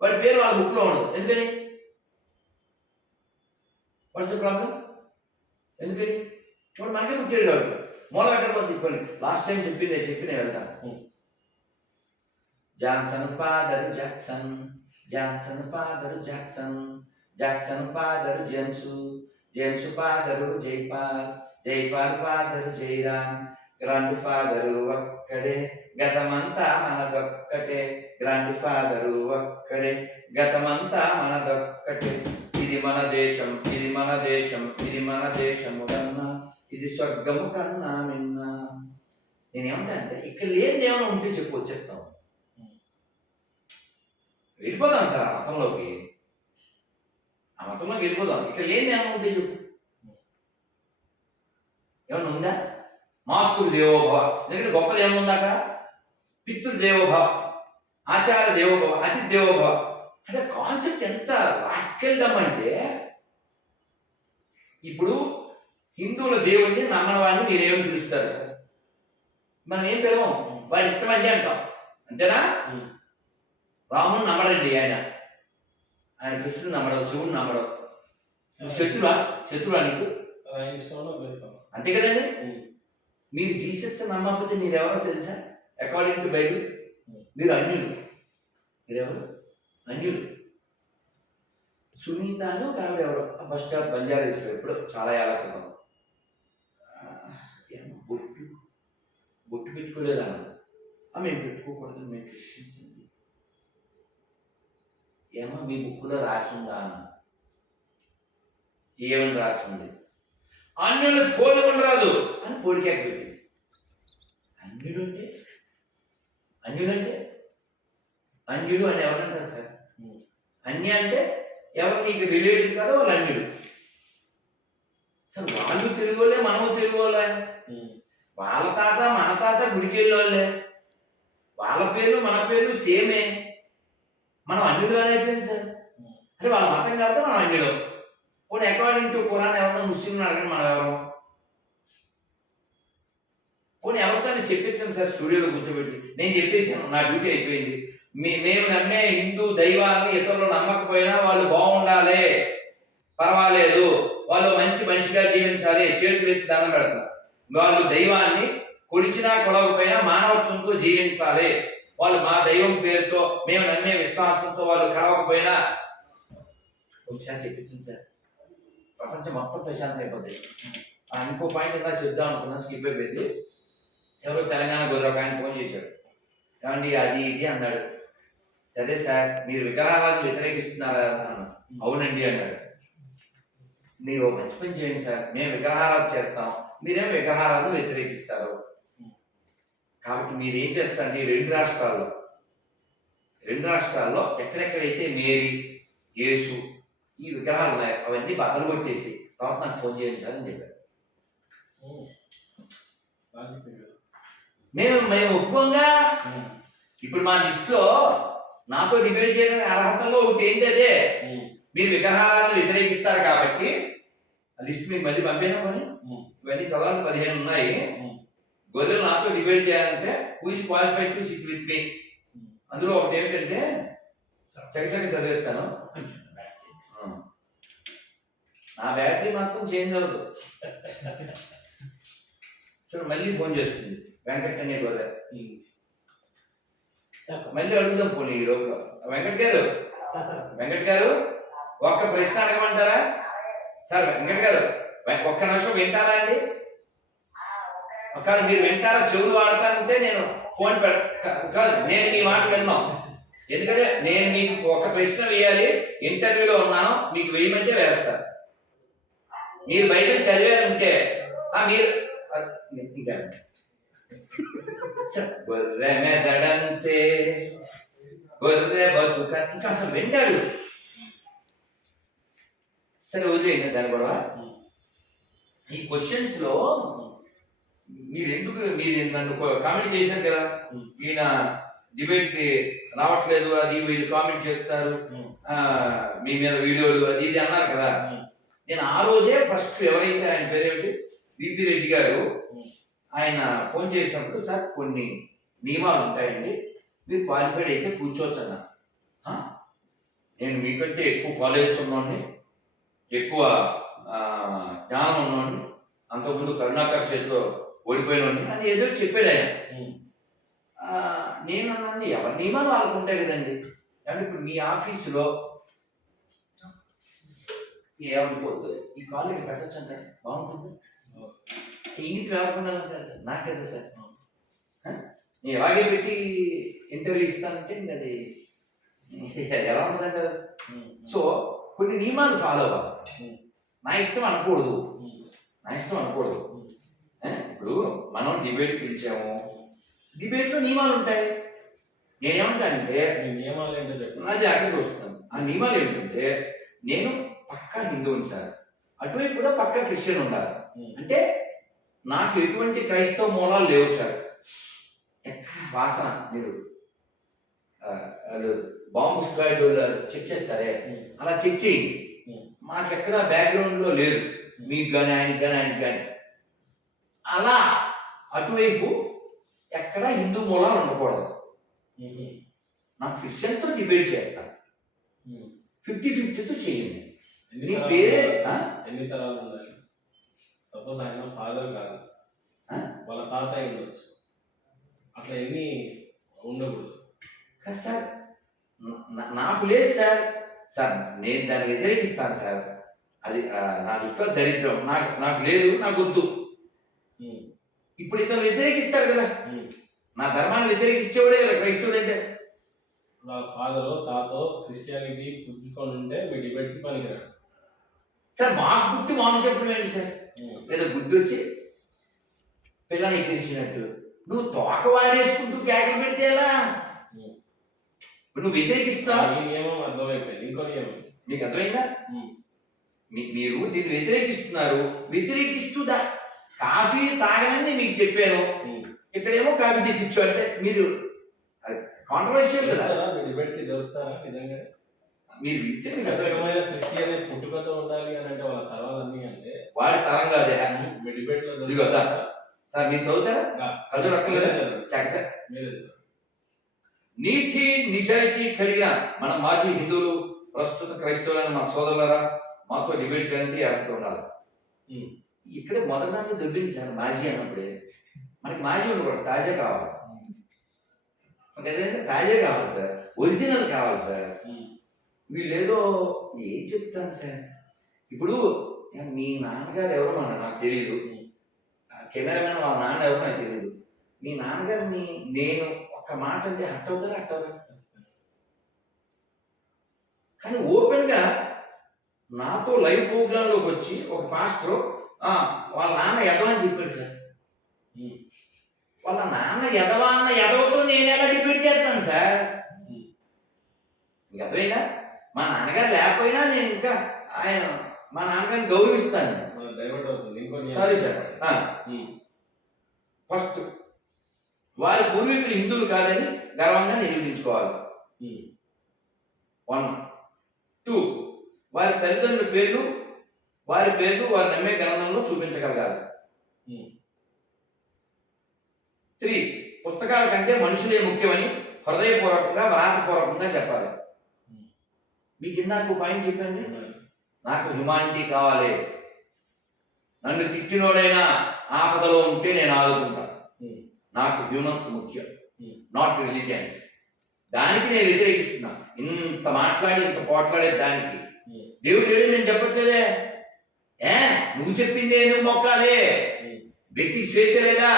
వాడి పేరు వాళ్ళ బుక్లో ఉండదు. ఎందుకని? What's the problem? ఎందుకని? వాడు మనకే పుట్టాడు కాబట్టి. మూలం ఎక్కడ పోతుంది? కొన్ని లాస్ట్ టైం చెప్పి నేను వెళ్తాను. Johnson father Jackson, Johnson father Jackson, Jackson father James father Jaipal, Jaipal father Jairam, grand father ఒక్కడే, గతమంతా మనదొక్కటే, గ్రాండ్ ఫాదరు ఒక్కడే, గతమంతా మనదొక్కటే. ఇది మన దేశం, ఇది మన దేశం, ఇది మన దేశము కన్నా, ఇది స్వర్గము కన్నా మిన్నా. నేనేమంటా అంటే ఇక్కడ లేనిది ఏమైనా ఉంటే చెప్పు, వచ్చేస్తాం, వెళ్ళిపోదాం సార్ ఆ మతంలోకి వెళ్ళిపోదాం. ఇక్కడ లేనిది ఏమైనా ఉంటే చెప్పు. ఏమన్నా ఉందా? మాతృదేవోభవ, ఎందుకంటే గొప్పది ఏముంది అక్కడ? పితృదేవోభవ, ఆచార దేవోభవ, అతిథి దేవోభవ. అంటే కాన్సెప్ట్ ఎంత రాసుకెళ్దామంటే, ఇప్పుడు హిందువుల దేవుడిని నమ్మని వాడిని మీరేమని పిలుస్తారు సార్? మనం ఏం పిలవం, వాడి ఇష్టం అంటే అంటాం. అంతేనా? రాముని నమ్మడండి ఆయన కృష్ణుడు నమ్మడం, శివుడు నమ్మడం. శత్రువా నీకు? ఆయన ఇష్టంలో వదిలేస్తాం. అంతే కదండి. మీరు జీసస్ నమ్మకపోతే మీరెవరో తెలుసా? అకార్డింగ్ టు బైబిల్ మీరు అన్యులు. మీరెవరు? అన్యులు. సునీత అని ఒక ఆవిడ ఎవరో బస్ స్టాప్ బంజారాహిల్స్లో ఎప్పుడో చాలా ఏళ్ళ క్రితం బొట్టు పెట్టుకోలేదా? మేము పెట్టుకోకూడదు, మేము క్రిస్టియన్స్ అండి. ఏమో మీ బుక్లో రాసిందా అన్న. ఏమని రాసింది? అన్యులు పోలి ఉండరాదు అని పొడికాక పెట్టి. అన్యుడంటే అన్యుడు అని ఎవరంటారు సార్? అన్య అంటే ఎవరు నీకు రిలేటివ్ కాదో వాళ్ళు అన్యుడు. సార్ వాళ్ళు తెలుగోలే, మనము తెలుగోలే. వాళ్ళ తాత మన తాత గుడికి వెళ్ళోళ్ళే, వాళ్ళ పేర్లు మన పేర్లు సేమే. మనం అన్యులుగానే అయిపోయింది సార్. అంటే వాళ్ళ మతం కాబట్టి మనం అన్యులం. పోనీ అకార్డింగ్ టు ఖురాన్ ఎవరన్నా ముస్లింలు అడగండి, మనం ఎవరు? పోనీ ఎవరితో చెప్పించాను సార్ స్టూడియోలో కూర్చోబెట్టి. నేను చెప్పేసాను, నా డ్యూటీ అయిపోయింది. మేము నమ్మే హిందూ దైవాన్ని ఇతరులు నమ్మకపోయినా వాళ్ళు బాగుండాలి, పర్వాలేదు, వాళ్ళు మంచి మనిషిగా జీవించాలి, చేతులు ఎత్తి దండం పెడుతున్నారు. వాళ్ళు దైవాన్ని కొలిచినా కొలవకపోయినా మానవత్వంతో జీవించాలి. వాళ్ళు మా దైవం పేరుతో మేము నమ్మే విశ్వాసంతో వాళ్ళు కలవకపోయినా ఒకసారి చెప్పించింది సార్. ప్రపంచం మొత్తం ప్రశాంతం అయిపోద్ది. ఇంకో పాయింట్ ఎలా చెప్దాం అనుకున్నా, స్కిప్ అయిపోయింది. ఎవరో తెలంగాణ గొర్రె ఆయన ఫోన్ చేశాడు. ఏమండి అది ఇది అన్నాడు. సరే సార్ మీరు విగ్రహాలను వ్యతిరేకిస్తున్నారా అన్నాను. అవునండి అన్నాడు. మీరు మంచి పని చేయండి సార్, మేము విగ్రహారాధన చేస్తాం, మీరేం విగ్రహారాధన వ్యతిరేకిస్తారు. కాబట్టి మీరు ఏం చేస్తారంటే రెండు రాష్ట్రాల్లో ఎక్కడెక్కడైతే మేరీ, యేసు ఈ విగ్రహాలు ఉన్నాయి అవన్నీ బద్దలు కొట్టేసి తర్వాత నాకు ఫోన్ చేయండి సార్ అని చెప్పారు. మేము ఒప్పుకోంగా. ఇప్పుడు మా లిస్టులో నాతో డిబేట్ చేయడానికి అర్హతలో ఒకటి ఏంటి, అదే మీరు విగ్రహాలను వ్యతిరేకిస్తారు కాబట్టి ఆ లిస్ట్ మీకు మళ్ళీ పంపినా పని ఇవన్నీ చదవాలి. 15 ఉన్నాయి. గొర్రెలు నాతో డిబేట్ చేయాలంటే who is qualified to sit with me. అందులో ఒకటి ఏమిటంటే చకచక చదివేస్తాను. నా బ్యాటరీ మాత్రం చేంజ్ అవ్వదు. చూడు మళ్ళీ ఫోన్ చేస్తుంది వెంకట్ అనే గొర్రె. మళ్ళీ అడుగుదాం పోనీ ఈ లోపల. వెంకట్ గారు ఒక్క ప్రశ్న అడగమంటారా? సార్ వెంకట్ గారు ఒక్క నిమిషం వింటారా అండి? ఒకవేళ మీరు వింటారా, చెవులు వాడతానంటే నేను ఫోన్ కాదు, నేను మీ మాట విన్నాం. ఎందుకంటే నేను మీకు ఒక ప్రశ్న వేయాలి, ఇంటర్వ్యూలో ఉన్నాను, మీకు వేయమంటే వేస్తారు. మీరు బయట చదివారంటే మీరు ఇంకా గొర్రె మెదడంతే గొర్రె బతుక ఇంకా అసలు వింటాడు. సరే వదిలేయండి దాని కూడా. ఈ క్వశ్చన్స్ లో మీరు నన్ను కామెంట్ చేశారు కదా, ఈయన డిబేట్ కి రావట్లేదు, అది వీళ్ళు కామెంట్ చేస్తారు మీ మీద వీడియోలు అది ఇది అన్నారు కదా. నేను ఆ రోజే ఫస్ట్ ఎవరైతే ఆయన పేరేంటి విపి రెడ్డి గారు ఆయన ఫోన్ చేసినప్పుడు, సార్ కొన్ని నియమాలు ఉంటాయండి, మీరు క్వాలిఫైడ్ అయితే కూర్చోవచ్చు అన్న. నేను మీకంటే ఎక్కువ ఫాలోవర్స్ ఉన్నవాడిని, ఎక్కువ జ్ఞానం ఉన్నవాడిని, అంతకుముందు కరుణాకర్ చేతిలో ఓడిపోయినవాడిని అని ఏదో చెప్పాడు ఆయన. నేను అన్నాను ఎవరి నియమాలు వాళ్ళకు ఉంటాయి కదండి. అంటే ఇప్పుడు మీ ఆఫీసులో ఏమనుకోవద్దు, ఈ కాల్ ఇక్కడ పెట్టచ్చు అంటే బాగుంటుంది, ఇంగికి రాకుండా నాకు కదా సార్, నేను ఇలాగే పెట్టి ఇంటర్వ్యూ ఇస్తానంటే అది ఎలా ఉంటుందంటారు. సో కొన్ని నియమాలు ఫాలో అవ్వాలి సార్. నా ఇష్టం అనకూడదు. ఇప్పుడు మనం డిబేట్ పిలిచాము, డిబేట్లో నియమాలు ఉంటాయి. నేనేమంటానంటే నియమాలు ఏంటో చెప్పి నా జాగ్రత్తగా వస్తాను. ఆ నియమాలు ఏంటంటే నేను పక్కా హిందువుని సార్, అటువైపు కూడా పక్కా క్రిస్టియన్ ఉండాలి. అంటే నాకు ఎటువంటి క్రైస్తవ మూలాలు లేవు సార్. ఎక్కడ వాసన మీరు బాంబు స్క్వాడ్ చెక్ చేస్తారే అలా చెక్ చేయండి. మాకెక్కడ బ్యాక్గ్రౌండ్లో లేదు, మీకు కానీ ఆయనకి కానీ. అలా అటువైపు ఎక్కడ హిందూ మూలాలు ఉండకూడదు. నా క్రిస్టియన్తో డిబేట్ చేస్తాను. 50-50తో చేయండి. ఎన్ని నీ తరాలు పేరే ఉండాలి? ఎన్ని తరాలు ఉండాలి? సపోజ్ ఆయన ఫాదర్ కాదు, వాళ్ళ తాతయ్య ఉండొచ్చు, అట్లా ఎన్ని ఉండకూడదు కాదు సార్, నాకు లేదు సార్. సార్ నేను దాన్ని వ్యతిరేకిస్తాను సార్. అది నా దృష్టిలో దరిద్రం. నాకు లేదు, నాకు వద్దు. ఇప్పుడు ఇతను వ్యతిరేకిస్తారు కదా, నా ధర్మాన్ని వ్యతిరేకించేవాడే కదా క్రైస్తవుడు అంటే. వాళ్ళ ఫాదర్ తాతో క్రిస్టియానిటీ పుట్టుకొని ఉంటే మీ డిబేట్కి పనికిరాడు సార్. మాకు పుట్టి మానుష చెప్పడం ఏంటి సార్? ఏదో బుద్ధి వచ్చి పిల్లని ఎక్కించినట్టు నువ్వు తోక వాడేసుకుంటూ కేకలు పెడితే ఎలా? నువ్వు వ్యతిరేకిస్తున్నావు. ఈ నియమం అర్థమైపోయింది. ఇంకో నియమం మీకు అర్థమైందా? మీరు దీన్ని వ్యతిరేకిస్తున్నారు. వ్యతిరేకిస్తూ కాఫీ తాగనని మీకు చెప్పాను, ఇక్కడేమో కాఫీ తెప్పించు అంటే మీరు కాంట్రవర్షియల్ కదా. డిబేట్ కి దొరుకుతారా నిజంగా? మీరు వింటే ఖచ్చితమైన క్రిస్టియన్ పుట్టుకతో ఉండాలి అని అంటే వాళ్ళ తరాలన్నీ అంటే వాడి తరం కాదే. మీ డిబేట్ లో కదా సార్, మీరు చదువుతారా? చదువు అక్కర్లేదా? నీతి నిజాయితీ కలిగిన మన మాజీ హిందువులు, ప్రస్తుత క్రైస్తవులైన మా సోదరులరా, మాతో డిబేట్ చేయండి, అర్హత ఉండాలి. ఇక్కడ మొదటి దొబ్బింది సార్ మాజీ అన్నప్పుడే. మనకి మాజీ ఉండకూడదు, తాజా కావాలి. తాజా కావాలి సార్, ఒరిజినల్ కావాలి సార్. వీళ్ళేదో ఏం చెప్తాను సార్. ఇప్పుడు మీ నాన్నగారు ఎవరో నాకు తెలియదు, కెమెరామెన్ వాళ్ళ నాన్న ఎవరో నాకు తెలియదు. మీ నాన్నగారిని నేను ఒక్క మాట అంటే హట్ అవుతారా? హట్ అవుతారా? కానీ ఓపెన్గా నాతో లైవ్ ప్రోగ్రాంలోకి వచ్చి ఒక పాస్టర్ వాళ్ళ నాన్న ఎదవని చెప్పాడు సార్. వాళ్ళ నాన్న ఎదవా అన్న ఎదవతో నేను ఎలా డిబేట్ చేస్తాను సార్? మీకు అర్థమైందా? మా నాన్నగారు లేకపోయినా నేను ఇంకా మా నాన్నగారిని గౌరవిస్తాను. Sorry sir. ఫస్ట్ వారి పూర్వీకులు హిందువులు కాదని గర్వంగా నిరూపించుకోవాలి. 1. 2. వారి తల్లిదండ్రుల పేర్లు, వారి నమ్మే గ్రంథంలో చూపించగలగాలి. 3. పుస్తకాల కంటే మనుషులే ముఖ్యమని హృదయపూర్వకంగా, వ్రాతపూర్వకంగా చెప్పాలి. మీకు ఇందాక పాయింట్ చెప్పండి, నాకు హ్యుమానిటీ కావాలి. నన్ను తిట్టినోడైనా ఆపదలో ఉంటే నేను ఆదుకుంటా. నాకు హ్యూమన్స్ ముఖ్యం, నాట్ రిలీజియన్స్. దానికి నేను వ్యతిరేకిస్తున్నా. ఇంత మాట్లాడి ఇంత పోట్లాడే దానికి దేవుడు లేడు నేను చెప్పట్లేదే. నువ్వు చెప్పిందే నువ్వు మొక్కాలే. వ్యక్తికి స్వేచ్ఛ లేదా?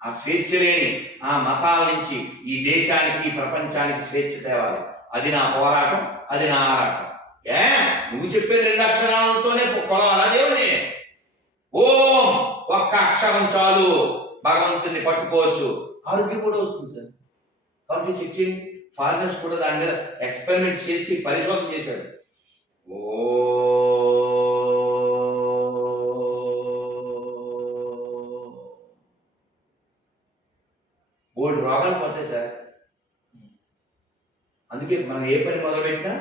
ఆ స్వేచ్ఛ లేని ఆ మతాల నుంచి ఈ దేశానికి, ప్రపంచానికి స్వేచ్ఛ తేవాలి. అది నా పోరాటం, అది నా ఆరాటం. నువ్వు చెప్పేది 2 అక్షరాలతోనే కొలవాలా దేవుని? ఓం ఒక్క అక్షరం చాలు, భగవంతుని పట్టుకోవచ్చు. ఆరోగ్యం కూడా వస్తుంది సార్. కాబట్టి చెక్ చేయండి. ఫారినర్స్ కూడా దాని మీద ఎక్స్పెరిమెంట్ చేసి పరిశోధన చేశాడు. ఓల్డ్ రోగాలు పోతాయి సార్. అందుకే మనం ఏ పని మొదలుపెట్టినా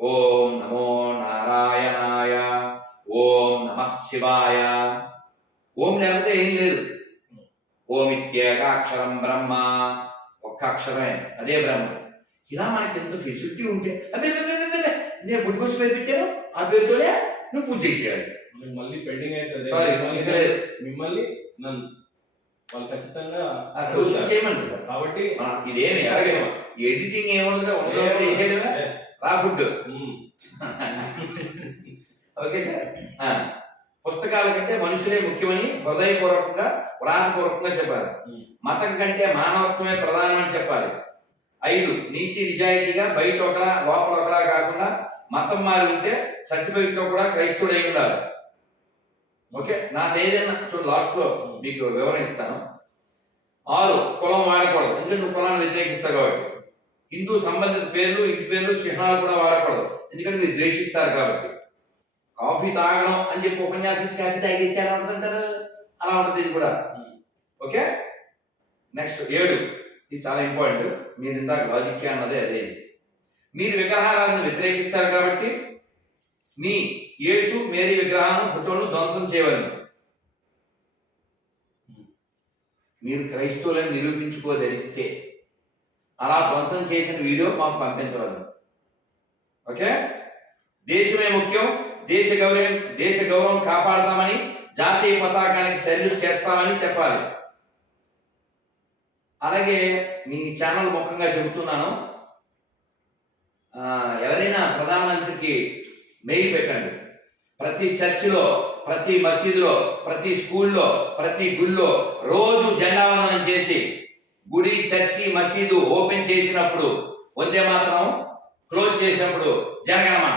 ఓం నమో నారాయణాయ, ఓం నమః శివాయ. ఓం లేకపోతే ఏం లేదు. ఓమిత్యేకాక్షరం బ్రహ్మ, ఒక్క అక్షరమే, అదే బ్రహ్మ. ఇలా మనకి ఎంత ఫెసిలిటీ ఉంటే నేను పుట్టుకొచ్చి పేరు పెట్టాను, ఆ పేరుతోనే నువ్వు పూజ చేసేయాలి. మళ్ళీ పెండింగ్ అవుతుంది. మిమ్మల్ని నన్ను వాళ్ళు ఖచ్చితంగా చేయమంటారు. కాబట్టి ఇదేమి ఎలాగేమో ఎడిటింగ్ ఏముందో చేసేయడమే రా ఫుడ్. Okay sir. పుస్తకాల కంటే మనుషులే ముఖ్యమని హృదయపూర్వకంగా, వ్రాతపూర్వకంగా చెప్పాలి. మతం కంటే మానవత్వమే ప్రధానమని చెప్పాలి. 5. నీతి నిజాయితీగా బయట ఒకలా లోపల ఒకలా కాకుండా మతం మారి ఉంటే సత్యభక్తిలో కూడా క్రైస్తవుడై ఉండాలి. ఓకే, నాది ఏదైనా చూడు లాస్ట్ లో మీకు వివరణ ఇస్తాను. 6. కులం వాడకూడదు, ఎందుకంటే నువ్వు కులాన్ని వ్యతిరేకిస్తావు కాబట్టి. హిందూ సంబంధిత పేర్లు, ఇంటి పేర్లు, చిహ్నాలు కూడా వాడకూడదు, ఎందుకంటే మీరు ద్వేషిస్తారు కాబట్టి. కాఫీ తాగడం అని చెప్పి ఉపన్యాసం ఇచ్చి కాఫీ తాగితే ఎలా ఉంటుందంటారు? అలా ఉంటుంది ఇది కూడా. Okay, next 7. ఇది చాలా ఇంపార్టెంట్. మీరు ఇందాక లాజిక్ అన్నదే అదే. మీరు విగ్రహాలను వ్యతిరేకిస్తారు కాబట్టి మీ యేసు, మేరీ విగ్రహాలను, ఫోటోలను ధ్వంసం చేయవలను. మీరు క్రైస్తవులను నిరూపించుకోదలిస్తే అలా ధ్వంసం చేసిన వీడియో మాకు పంపించవలను. ఓకే, దేశమే ముఖ్యం, దేశ గౌరవం కాపాడతామని, జాతీయ పతాకానికి సెల్యూట్ చేస్తామని చెప్పాలి. అలాగే మీ ఛానల్ ముఖంగా చెబుతున్నాను, ఎవరైనా ప్రధానమంత్రికి మెయిల్ పెట్టండి. ప్రతి చర్చిలో, ప్రతి మసీదులో, ప్రతి స్కూల్లో, ప్రతి గుళ్ళో రోజు జెండా వందనం చేసి, గుడి, చర్చి, మసీదు ఓపెన్ చేసినప్పుడు వందే మాత్రం, క్లోజ్ చేసినప్పుడు జనగణమన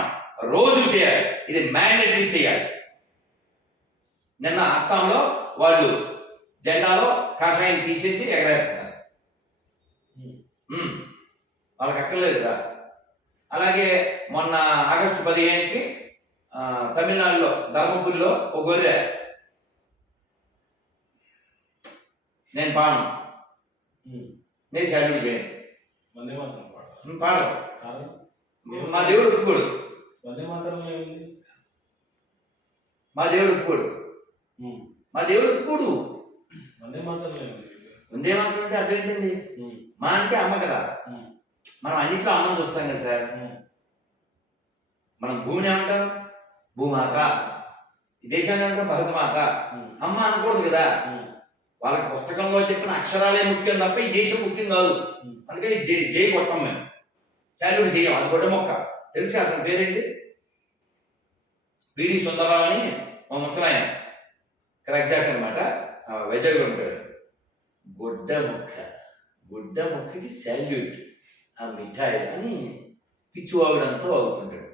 రోజు చేయాలి. ఇది మ్యాండేటరీ చేయాలి. నిన్న అస్సాంలో వాళ్ళు జెండాలో కాషాయం తీసేసి ఎగరేస్తున్నారు. వాళ్ళకి అక్కర్లేదు కదా. అలాగే మొన్న ఆగస్టు 15కి తమిళనాడులో ధర్మపురిలో ఒక గొర్రె, నేను పాడను, నేను శాల్యూట్ చేయను, వందే మాత్రం పాడను. కారణం మా దేవుడు ఒప్పుకోడు, వందే మాత్రం ఏముంది? మా దేవుడు ఒప్పుకోడు, మా దేవుడు ఒప్పుకోడు. వందే మాత్రం ఏముంది? వందే మాత్రం అంటే అదేంటండి? మా అంటే అమ్మ కదా. మనం అన్నింటిలో అమ్మని చూస్తాం కదా సార్. మనం భూమిని ఏమంటాం? భూమాత. ఈ దేశాన్ని ఏమంటాం? భరతమాత. అమ్మ అనకూడదు కదా. వాళ్ళకి పుస్తకంలో చెప్పిన అక్షరాలే ముఖ్యం తప్ప ఈ దేశం ముఖ్యం కాదు. అందుకే జై కొట్టం మేము, శాల్యూట్ చేయం. అది గొడ్డ మొక్క. తెలిసి అతని పేరేంటి? పిడి సుందరరావు అని మా ముసలాయన, క్రగ్జాక్ అనమాట, వైజాగ్లో ఉంటాడు. గుడ్డ మొక్కకి శాల్యూట్, ఆ మిఠాయి అని పిచ్చివాగుడంతో అవుతుంటాడు.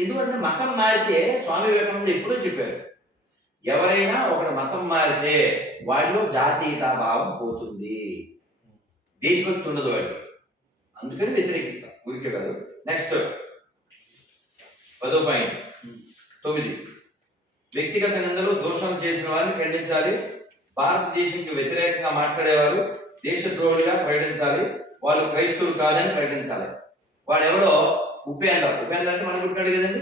ఎందుకంటే మతం మారితే, స్వామి వివేకానంద ఎప్పుడో చెప్పారు, ఎవరైనా ఒకటి మతం మారితే వాడిలో జాతీయతా భావం పోతుంది, దేశభక్తి ఉండదు వాడికి. అందుకని వ్యతిరేకిస్తాం, ఊరికే కాదు. నెక్స్ట్ 10వ పాయింట్ 9, వ్యక్తిగత నిందలు, దోషం చేసిన వారిని ఖండించాలి. భారతదేశానికి వ్యతిరేకంగా మాట్లాడేవారు దేశద్రోహులుగా ప్రకటించాలి. వాళ్ళు క్రైస్తవులు కాదని ప్రకటించాలి. వాడెవడో ఉపేంద్ర అంటే మనకు పుట్టినాడు కదండి,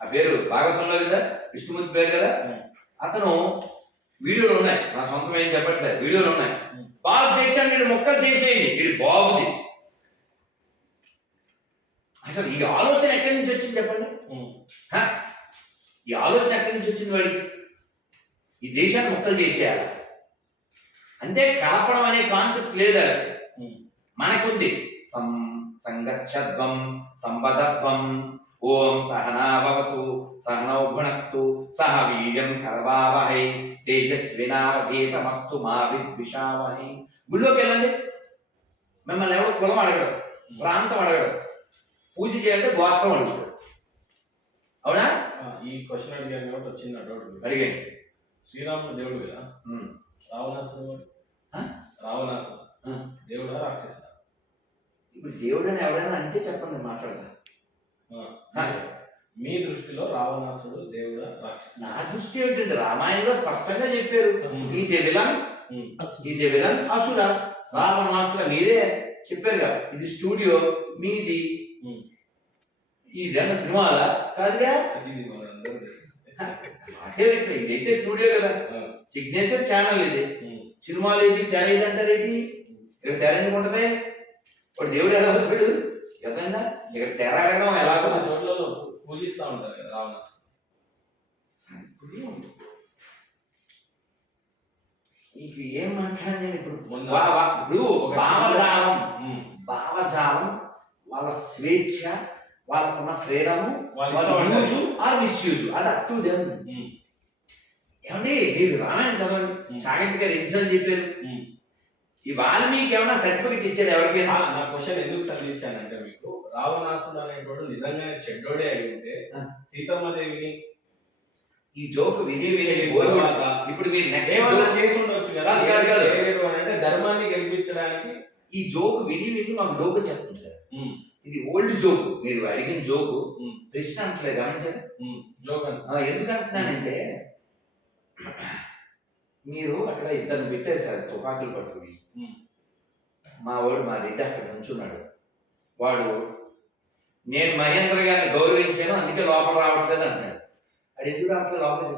ఆ పేరు భాగవతంలో కదా, విష్ణుమూర్తి పేరు కదా. అతను వీడియోలు ఉన్నాయి, నా సొంతం ఏం చెప్పట్లేదు, వీడియోలు ఉన్నాయి. భారతదేశాన్ని వీడు మొక్కలు చేసేయండి, వీడు బాగుంది. అసలు ఈ ఆలోచన ఎక్కడి నుంచి వచ్చింది చెప్పండి? ఈ ఆలోచన ఎక్కడి నుంచి వచ్చింది వాడికి? ఈ దేశాన్ని మొక్కలు చేసేయాలి అంటే కలపడం అనే కాన్సెప్ట్ లేదు మనకుంది. సంగచ్చత్వం, సంపదత్వం. ఓం సహనాభవతు సహనౌ భునక్తు సహ వీర్యం కరవావహై తేజస్వినావధీతమస్తు మా విద్విషావహై. గుళ్ళోకి వెళ్ళండి, మిమ్మల్ని ఎవరు కులం అడగడు, ప్రాంతం అడగడు, పూజ చేయాలంటే గోత్రం అడుగుతాడు. అవునా? ఈ క్వశ్చన్ అడిగాను కాబట్టి వచ్చింది డౌట్. అడిగాను. శ్రీరాముడు దేవుడు కదా, రావణాసుడు దేవుడా రాక్షసుడా? ఇప్పుడు దేవుడు అని ఎవరైనా అంటే చెప్పండి, మాట్లాడతా. మీ దృష్టిలో రావణాసుడు దేవుడా రాక్షసుడు? నా దృష్టి ఏంటంటే రామాయణంలో స్పష్టంగా చెప్పారు, ఈజ్ ఏ విలన్ అసుర. రావణాసుర మీరే చెప్పారు కదా, ఇది స్టూడియో మీది, ఇదన్న సినిమాల కాదుగా. ఇదైతే స్టూడియో కదా, సిగ్నేచర్ ఛానల్ ఇది. సినిమాలు ఏది తెర ఇది అంటారేంటి? ఇక్కడ తెర ఎందుకు ఉంటది? వాడు దేవుడు ఎలా అవుతాడు? ఎవరైనా ఇక్కడ తెర అడగడం ఎలాగో చోట్లలో పూజిస్తూ ఉంటారు కదా రావణాసుడు. నీకు ఏం మాట్లాడినాను ఇప్పుడు? భావజాలం, వాళ్ళ స్వేచ్ఛ, వాళ్ళకున్న ఫ్రీడమ్, ఆర్ మిస్యూజ్, అది అప్ టు దెమ్. ఏమండి మీరు రామాయణం చదవండి, చాగంటి గారు ఎన్నిసార్లు చెప్పారు. ఈ వాల్మీకి ఏమన్నా సర్టిఫికెట్ ఇచ్చేది ఎవరికైనా? నా క్వశ్చన్ ఎందుకు సంధించానంటే, మీకు రావణాసుడు అనేటోడు నిజంగానే చెడ్డోడే అయి ఉంటే సీతమ్మదేవిని ఈ జోక్ విని ఇప్పుడు మీరు చేసి ఉండొచ్చు కదా, అంటే ధర్మాన్ని గెలిపించడానికి. ఈ జోక్ విని మాకు డోకు చెప్తుంది సార్. ఇది ఓల్డ్ జోక్, మీరు అడిగిన జోకు ప్రశ్న అంటలేదు, గమనించారు? జోక్ ఎందుకు అంటున్నానంటే, మీరు అక్కడ ఇద్దరు పెట్టేశారు తుపాకులు పట్టుకుని. మా రెడ్డి అక్కడ నుంచున్నాడు. వాడు నేను మహేంద్ర గారిని గౌరవించాను అందుకే లోపల రావట్లేదు అంటున్నాడు. అది ఎందుకు రావట్లేదు లోపల?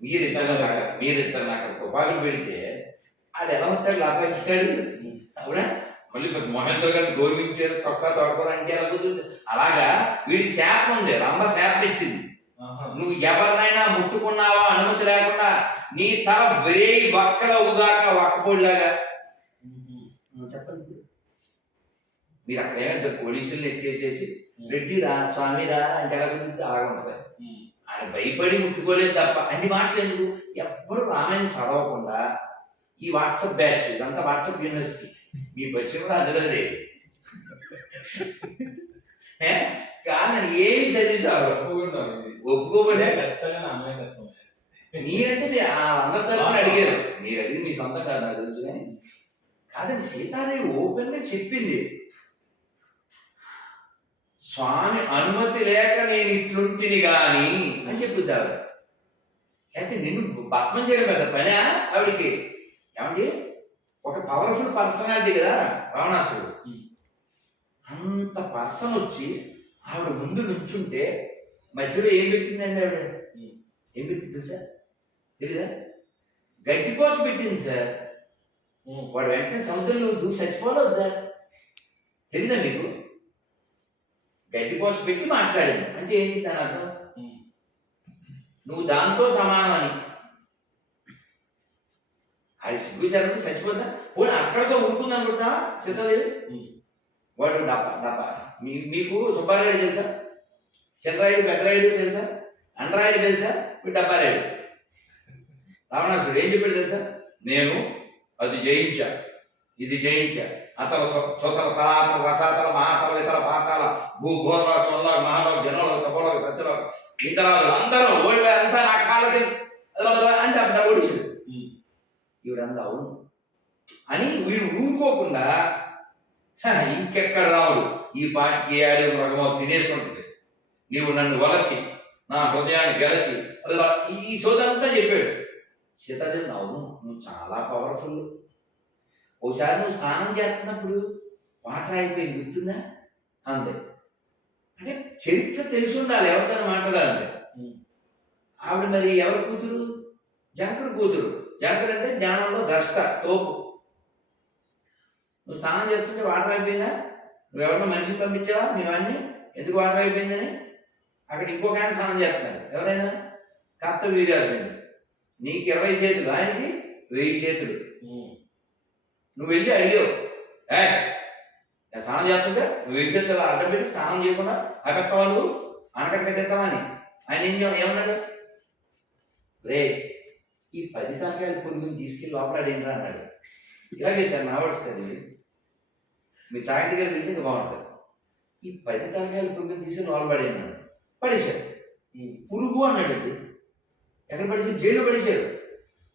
మీరిద్దరు నాకు తుపాకులు పెడితే ఆడు ఎలా వస్తాడు లాభాడు అవునా మళ్ళీ మహేంద్ర గారిని గౌరవించారు తొడకూర అంటే ఎలా కుదురుతుంది అలాగా వీడికి శాపం ఉంది రంభ శాపం ఇచ్చింది నువ్వు ఎవరినైనా ముట్టుకున్నావా అనుమతి లేకుండా నీ తల వేయి వక్కల ఉగాక వక్కపోడిలాగా చెప్పండి మీరు అక్కడ ఏమైనా పోలీసులు ఎట్టేసేసి రెడ్డి రా స్వామి రా అంటే ఎలా కుదురుతుంది అలాగే ఉంటుంది ఆయన భయపడి ముట్టుకోలేదు తప్ప అన్ని మాటలు ఎందుకు ఎవ్వరు రామాయణం చదవకుండా ఈ వాట్సాప్ బ్యాచ్ ఇదంతా వాట్సాప్ యూనివర్సిటీ మీ బస్సు కూడా అందులో లేదు కానీ ఏమి చదివితారు ఒప్పుకోబడే మీరంటే అందరి తరఫున అడిగారు మీరు అడిగి మీ సొంతం కాదు నాకు తెలుసు కానీ కాదండి సీతాదేవి ఓపెన్ గా చెప్పింది స్వామి అనుమతి లేక నేను ఇట్లుంటిని గాని అని చెప్పుద్ది ఆవిడ అయితే నిన్ను భస్మం చేయడం పెద్ద పని ఆవిడికి ఏమండి ఒక పవర్ఫుల్ పర్సనాలిటీ కదా రావణాసుడు అంత పర్సన్ వచ్చి ఆవిడ ముందు నుంచుంటే మధ్యలో ఏం పెట్టిందండి ఆవిడ ఏం పెట్టింది తెలుసా తెలీదా గట్టి పోసి పెట్టింది సార్ వాడు వెంటనే సముద్రంలో దూకి చచ్చిపోలే వద్దా తెలీదా మీకు గట్టి పోసి పెట్టి మాట్లాడింది అంటే ఏంటి దాని అర్థం నువ్వు దాంతో సమానమని అది సిగ్గు సరే చచ్చిపోద్దా పోనీ అక్కడితో ఊరుకుంది అనుకుంటా సీతాదేవి వాడు డబ్బా మీకు సుబ్బారాయుడు తెలుసా చంద్రాయుడు పెద్దరాయుడు తెలుసా అండ్రాయుడు తెలుసా వీడు డబ్బారాయుడు రావణాసుడు ఏం చెప్పాడు తెలుసా నేను అది జయించా ఇది జయించా అతల సొతల తలాతల రసాతల మహాతల ఇతర పాతాల భూఘోర సొల్ల మహాలో జనోల తపోల సత్యలో ఇతరాలు అందరూ ఓడిపోయి అంతా నా కాళ్ళకి అంటే అప్పుడు ఓడిచాడు ఈవిడంతా అవును అని వీడు ఊరుకోకుండా ఇంకెక్కడ రావుడు ఈ పాటికి ఏడు మృగమో తినేసి ఉంటుంది నీవు నన్ను వలచి నా హృదయాన్ని గెలచి ఈ సోదంతా చెప్పాడు సీతాదేవి అవును నువ్వు చాలా పవర్ఫుల్ ఒకసారి నువ్వు స్నానం చేస్తున్నప్పుడు వాటర్ అయిపోయింది గుర్తుందా అంతే అంటే చరిత్ర తెలిసి ఉండాలి ఎవరికైనా మాట్లాడాలంటే ఆవిడ మరి ఎవరి కూతురు జనకుడు కూతురు జనకుడు అంటే జ్ఞానంలో ద్రష్ట తోపు నువ్వు స్నానం చేస్తుంటే వాటర్ అయిపోయిందా నువ్వు ఎవరినో మనిషిని పంపించావా మేమన్నీ ఎందుకు వాటర్ అయిపోయిందని అక్కడ ఇంకొక ఆయన స్నానం చేస్తున్నారు ఎవరైనా కర్తవీర్యార్జునుడు నీకు 20 చేతులు ఆయనకి 1000 చేతులు నువ్వు వెళ్ళి అడిగావు నేను స్నానం చేస్తుంటే నువ్వు 1000 చేతులు అడ్డం పెట్టి స్నానం చేయకుండా ఆపేస్తావా నువ్వు అనకట్ట కట్టేస్తావా అని ఆయన ఏమన్నాడు రే ఈ 10 తలకాయల పురుగుని తీసుకెళ్ళి లోపలాడేంట్రా అన్నాడు ఇలాగే సార్ నా వర్డ్స్ కదా మీ చాయటికి వెళ్ళి తింటే బాగుంటుంది ఈ 10 తలకాయల పురుగుని తీసుకెళ్ళి లోపలాడేనాడు పడేశాడు పురుగు అన్నాడండి ఎక్కడ పడేసాడు జైల్లో పడేశాడు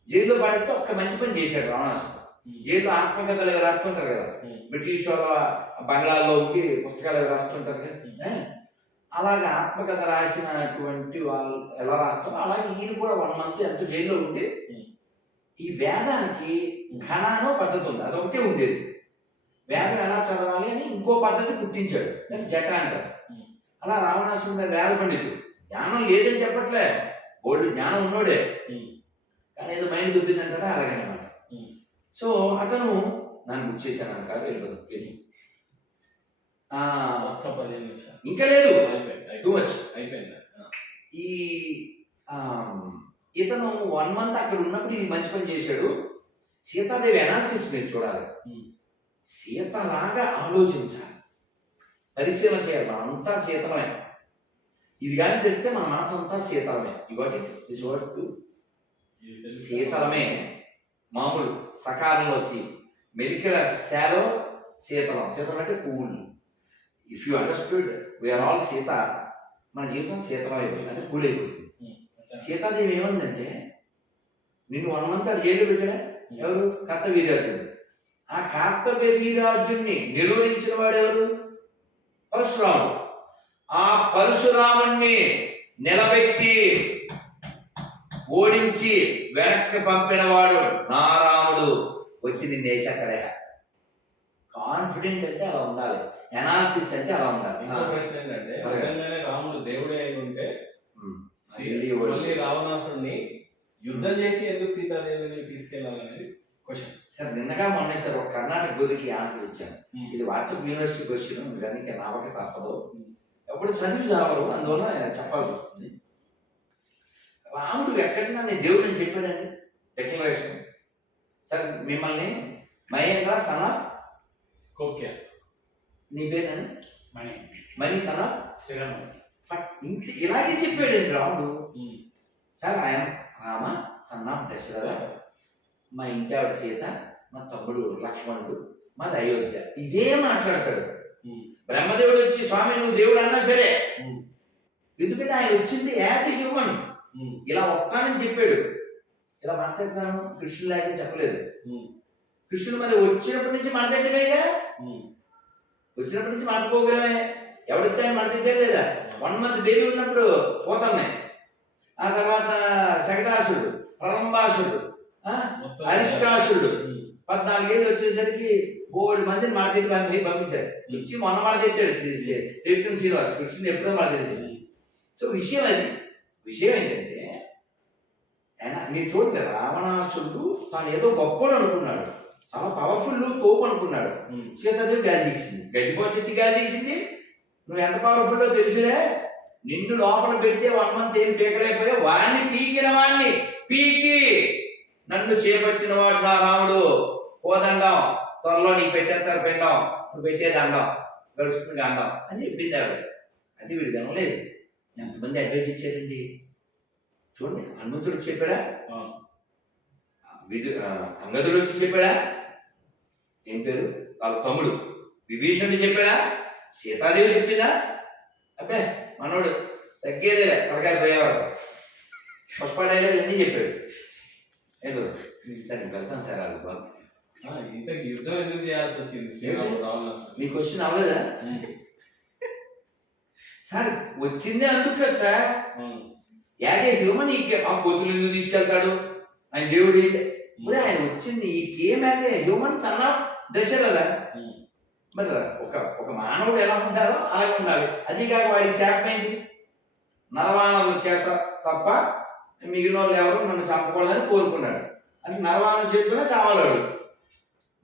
జైల్లో పడేస్తే ఒక్క మంచి పని చేశాడు రావణాసుడు జైల్లో ఆత్మకథలు రాస్తుంటారు కదా బ్రిటిష్ వాళ్ళ బంగ్లాల్లో ఉండి పుస్తకాలు రాస్తుంటారు కదా అలాగే ఆత్మకథ రాసినటువంటి వాళ్ళు ఎలా రాస్తారో అలాగే ఈయన కూడా 1 month ఎంతో జైల్లో ఉండి ఈ వేదానికి ఘనానో పద్ధతి ఉంది అదొకటే ఉండేది వేదం ఎలా చదవాలి అని ఇంకో పద్ధతి పుట్టించాడు దాన్ని జట అంటారు అలా రావణాసుడు వేద పండితుడు జ్ఞానం లేదని చెప్పట్లే ఓల్డ్ జ్ఞానం ఉన్నోడే కానీ ఏదో మైండ్ దుబ్బిందంటారా అలాగే అనమాట సో అతను నన్ను బుక్ చేశాను కాదు వెళ్ళిపోతాం ప్లీజ్ ఇంకా లేదు టూ మచ్ అయిపోయింది ఈ ఇతను 1 month అక్కడ ఉన్నప్పుడు ఈ మంచి పని చేశాడు సీతాదేవి అనాలిసిస్ మీరు చూడాలి సీతలాగా ఆలోచించాలి పరిశీలన చేయాలి మనం అంతా శీతలమే ఇది కానీ తెలిస్తే మన మనసు అంతా శీతలమే ఇవాటి శీతలమే మామూలు సకాలంలో మెలికల శాలో శీతలం శీతలం అంటే పువ్వులు if you understood we are all సీత మన జీవితం శీతలం అయిపోతుంది అంటే కూల్ అయిపోతుంది సీతాదేవి ఏమందంటే నిన్ను 1 month జైలు పెట్టాడా ఎవరు కర్తవీర్యార్జునుడు ఆ కార్తవీర్యార్జున్ని నిరోధించిన వాడు ఎవరు పరశురాముడు ఆ పరశురాముణ్ణి నిలబెట్టి ఓడించి వెనక్కి పంపినవాడు నా రాముడు వచ్చి నిన్నేసక్కడే కాన్ఫిడెంట్ అంటే అలా ఉండాలి ఎనాలిసిస్ అంటే అలా ఉండాలి ఇంకో ప్రశ్న ఏంటంటే నిజంగానే రాముడు దేవుడే అయి ఉంటే మళ్ళీ రావణాసుడిని యుద్ధం చేసి ఎందుకు సీతాదేవిని తీసుకెళ్ళాలనేది క్వశ్చన్. సార్ నిన్నగా మొన్న సార్ ఒక కర్ణాటక గురికి ఆన్సర్ ఇచ్చాను. ఇది వాట్సాప్ యూనివర్సిటీ క్వశ్చన్ నిజానికి నావక తప్పదు, ఎప్పుడు చదివి చావరు, అందువల్ల చెప్పాల్సి వస్తుంది. రాముడు ఎక్కడన్నా నేను దేవుడిని చెప్పాడండి డిక్లరేషన్. సార్ మిమ్మల్ని మహేంద్ర సనా కోక్య, నీ పేరు మణి మణి సనా శ్రీరామ్ ఇంత ఇలాగే చెప్పాడండి రాముడు. సార్ ఆయన రామ సన్నా దశరథ, మా ఇంటి ఆవిడ సీత, మా తమ్ముడు లక్ష్మణుడు, మాది అయోధ్య, ఇదే మాట్లాడతాడు. బ్రహ్మదేవుడు వచ్చి స్వామి నువ్వు దేవుడు అన్నా సరే, ఎందుకంటే ఆయన వచ్చింది యాజ్ ఎ హ్యూమన్, ఇలా వస్తానని చెప్పాడు. ఇలా మాట్లాడుతున్నాను కృష్ణులాగే చెప్పలేదు. కృష్ణుడు మరి వచ్చినప్పటి నుంచి మన దగ్గరేగా, వచ్చినప్పటి నుంచి మాట్లాడుకోగలమే. ఎవడితే మన దగ్గర లేదా? 1 month బేబీ ఉన్నప్పుడు పోతున్నాయి. ఆ తర్వాత శకటాసుడు, ప్రలంబాసుడు, అరిష్టాసుడు 14 ఏళ్ళు వచ్చేసరికి 3 మందిని మన దగ్గర పంపించారు. ఇచ్చి మొన్న మన తెచ్చాడు శ్రీకృష్ణ శ్రీనివాస్. కృష్ణుడు ఎప్పుడో మన తెలిసింది. సో విషయం అది. విషయం ఏంటంటే ఆయన మీరు చూడండి, రావణాసుడు తాను ఏదో గొప్పడు అనుకున్నాడు, చాలా పవర్ఫుల్ తోపు అనుకున్నాడు. సీతాదేవి గాలి తీసింది, గడ్డిపో చెట్టు గాలి తీసింది. నువ్వు ఎంత పవర్ఫుల్లో తెలుసులే, నిన్ను లోపల పెడితే 1 month ఏం పీకలేకపోయా, వాడిని పీకిన వాడిని పీకి నన్ను చేపట్టిన వాడు నా రాముడు, కోదండం త్వరలో నీకు పెట్టేస్తారు పిండం, నువ్వు పెట్టేది అండం, గడుస్తుంది అండం అని చెప్పింది ఆవిడ. అది వీడు వినలేదు. ఎంతమంది అడ్వైస్ ఇచ్చారండి చూడండి. హనుమంతుడు చెప్పాడా? అంగదుడు వచ్చి చెప్పాడా? ఏం పేరు వాళ్ళ తమ్ముడు విభీషణుడు చెప్పాడా? సీతాదేవి చెప్పిందా? అబ్బే మనోడు తగ్గేదేలే, తలకాయ పోయేవారు, పుష్పడైలే అన్నీ చెప్పాడు. ఏంటో సార్ వెళ్తాను సార్ వాళ్ళు బాబు. ఇంత యుద్ధం ఎందుకు చేయాల్సి వచ్చింది శ్రీరాముడు రావణాసురుడు? మీ క్వశ్చన్ అవ్వలేదా సార్? వచ్చిందే అందుకు కదా సార్. యాజ్ ఏ హ్యూమన్ ఆ కోతులు ఎందుకు తీసుకెళ్తాడు? ఆయన దేవుడు మరి ఆయన వచ్చింది ఈ came as a human son of Dasharatha. మరి ఒక మానవుడు ఎలా ఉంటారో అలాగే ఉండాలి. అది కాక వాడికి శాపం ఏంటి? నరవాణుల చేత తప్ప మిగిలిన వాళ్ళు ఎవరు నన్ను చంపకూడదని కోరుకున్నాడు. అది నరవాణుల చేతిలోనే చావాలాడు.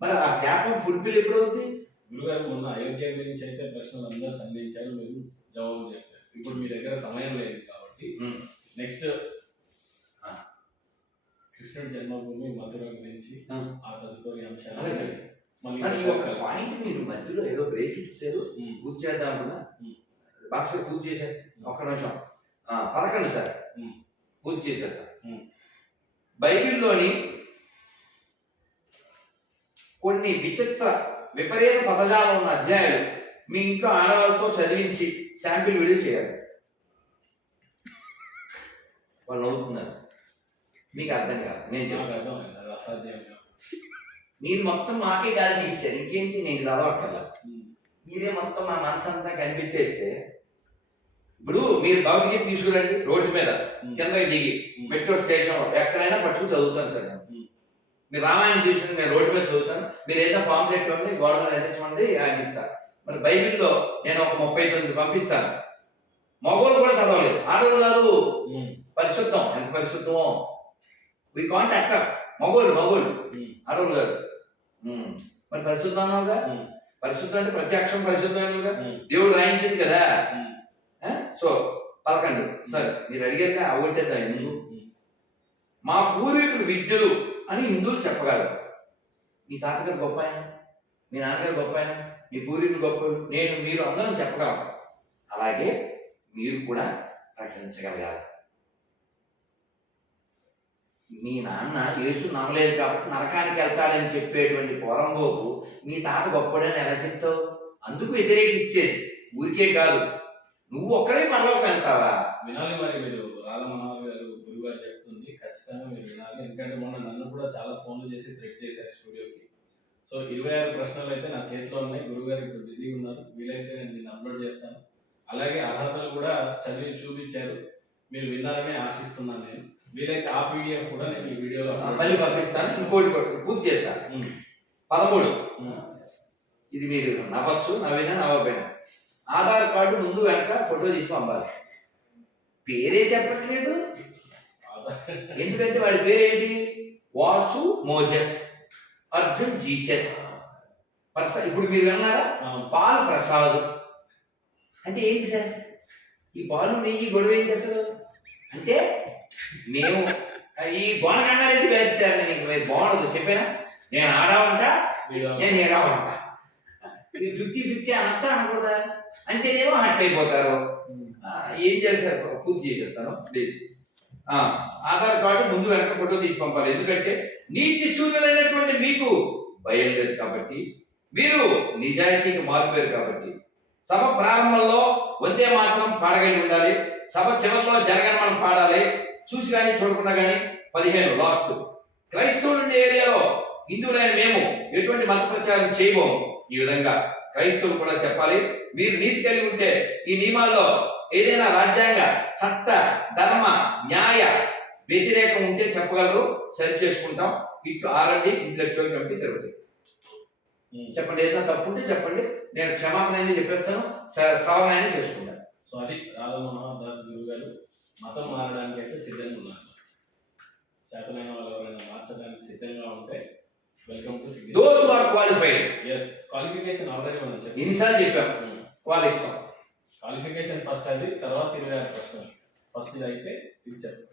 మరి ఆ శాపం ఫుల్ఫిల్ ఎప్పుడవుతుంది? గురుగారు మొన్న అయోధ్య గురించి అయితే ప్రశ్నలు అందరూ సంధించారు, మీరు జవాబు చెప్పారు. ఇప్పుడు మీ దగ్గర సమయం లేదు కాబట్టి నెక్స్ట్ కృష్ణుడి జన్మభూమి మధుర గురించి ఆ తదుపరి అంశాలు పాయింట్ మీరు మధ్యలో ఏదో బ్రేక్ ఇచ్చారు, పూర్తి చేద్దాం అనుకున్నా. భాస్కర్ పూర్తి చేశారు. ఒక్క నిమిషం. 11 సార్ పూర్తి చేసేస్తా. బైబిల్లోని కొన్ని విపరీత పదజాలం ఉన్న అధ్యాయాలు మీ ఇంట్లో ఆడవాళ్ళతో చదివించి శాంపిల్ వీడియో చేయాలి. వాళ్ళు నవ్వుతున్నారు, మీకు అర్థం కాదు. నేను చెప్తాను, అసాధ్యంగా మీరు మొత్తం మాకే గాలి తీశారు. ఇంకేంటి, నేను చదవక్కర్లా. మీరే మొత్తం మా మనసంతా కనిపెట్టేస్తే. ఇప్పుడు మీరు భగవద్గీత తీసుకురండి, రోడ్డు మీద కింద దిగి మెట్రో స్టేషన్లో ఎక్కడైనా పట్టుకుని చదువుతాను సార్. మీరు రామాయణం తీసుకుని నేను రోడ్డు మీద చదువుతాను. మీరు ఏదైనా పాంప్లెట్ ఇవ్వండి, గోడ మీద అంటించమండి, అంటిస్తాను. మరి బైబిల్లో నేను ఒక 39 పంపిస్తాను. మగోళ్ళు కూడా చదవలేదు, ఆడవాళ్ళు కాదు. పరిశుద్ధం ఎంత పరిశుద్ధమో వి కాంట్ అట్రాక్ట్. మగోళ్ళు ఆడవాళ్ళు కాదు. మరి పరిశుద్ధం అన్నావుగా, పరిశుద్ధం అంటే ప్రతి అక్షరం పరిశుద్ధమైనగా దేవుడు రాయించింది కదా. సో 11 సరే మీరు అడిగాక అవగొట్టేద్దాం. ఎందుకు? మా పూర్వీకులు విద్యులు అని హిందువులు చెప్పగలరు. మీ తాతగారు గొప్ప ఆయన, మీ నాన్నగారు గొప్ప ఆయన, మీ పూర్వీకులు గొప్ప, నేను మీరు అందరం చెప్పగలం. అలాగే మీరు కూడా ప్రకటించగలగాలి. మీ నాన్న యేసు నమ్మలేదు కాబట్టి నరకానికి వెళ్తాడని చెప్పేటువంటి పొరంబోకు మీ తాత గొప్పడని ఎలా చెప్తావు? అందుకు వ్యతిరేకించేది. ఊరికే కాదు, నువ్వు ఒక్కడే పరలోకి వెళ్తావా? వినాలి. మరి మీరు రాధా మనోహర్ గారు గురువు గారు చెప్తుంది ఖచ్చితంగా మీరు వినాలి. ఎందుకంటే మొన్న నన్ను కూడా చాలా ఫోన్లు చేసి థ్రెట్ చేశారు స్టూడియోకి. సో 26 ప్రశ్నలు అయితే నా చేతిలో ఉన్నాయి. గురువు గారు ఇప్పుడు బిజీగా ఉన్నారు, వీలైతే నేను దీన్ని అప్లోడ్ చేస్తాను. అలాగే అర్హతలు కూడా చదివి చూపించారు, మీరు విన్నారని ఆశిస్తున్నాను. నేను వీలైతే ఆ పీడిఎఫ్ కూడా నేను ఈ వీడియోలో మళ్ళీ పంపిస్తాను. ఇంకోటి పూర్తి చేస్తాను. 13 ఇది మీరు నవ్వచ్చు, నవ్వినా నవ్వకపోయినా ఆధార్ కార్డు ముందు వెనక ఫోటో తీసి పంపాలి. పేరే చెప్పట్లేదు, ఎందుకంటే వాడి పేరేంటి? వాసు మోజెస్. అర్జున్ జీసస్. ఇప్పుడు మీరు విన్నారా, అవును. పాల్ ప్రసాద్ అంటే ఏంటి సార్? ఈ పాలు నెయ్యి గొడవ ఏంటి అసలు? అంటే మేము ఈ గోనగంగారెడ్డి బ్యాచ్ సార్, నీకు బాగుండదు చెప్పానా? నేను ఆడావంటా, నేను ఏడావంటా, 50-50 అనొచ్చా అనకూడదా? అంటేనేమో హట్ అయిపోతారు. ఏం చేయాలి సార్? పూర్తి చేసేస్తాను ప్లీజ్. ఆధార్ కార్డు ముందు వెనక ఫోటో తీసి పంపాలి. ఎందుకంటే నీతి సూర్యులైనటువంటి మీకు భయం లేదు కాబట్టి, మీరు నిజాయితీకి మారిపోయారు కాబట్టి. సభ ప్రారంభంలో వందే మాత్రం పాడగలిగి ఉండాలి. సభ చివరిలో జనగణమన పాడాలి. చూసి కానీ చూడకుండా కానీ. 15 లాస్ట్, క్రైస్తవులు ఉండే ఏరియాలో హిందువులైన మేము ఎటువంటి మత ప్రచారం చేయబోము. ఈ విధంగా క్రైస్తవులు కూడా చెప్పాలి. మీరు నీతి కలిగి ఉంటే ఈ నియమాల్లో ఏదైనా రాజ్యాంగ, చట్ట, ధర్మ, న్యాయ వ్యతిరేకం ఉంటే చెప్పగలరు, సరి చేసుకుంటాం. ఇట్లు ఆర్ఎండి ఇంటలెక్చువల్ కమిటీ తిరుగుతుంది. చెప్పండి, ఏదైనా తప్పు ఉంటే చెప్పండి, నేను క్షమాపణ అయినా చెప్పేస్తాను, సవరణ అయినా చేసుకుంటాను. సో అది రాధా మనోహర్ దాస్ గురువు గారు మతం మారడానికి అయితే సిద్ధంగా ఉన్నారు. చేతనైన వాళ్ళు ఎవరైనా మార్చడానికి సిద్ధంగా ఉంటే welcome to those who are qualified. yes, qualification already మనం చెప్పాం. ఎన్నిసార్లు చెప్పాం? వాళ్ళ ఇష్టం. క్వాలిఫికేషన్ ఫస్ట్ అది, తర్వాత 26 ప్రశ్నలు. ఫస్ట్ ఇది అయితే ఇది చెప్పు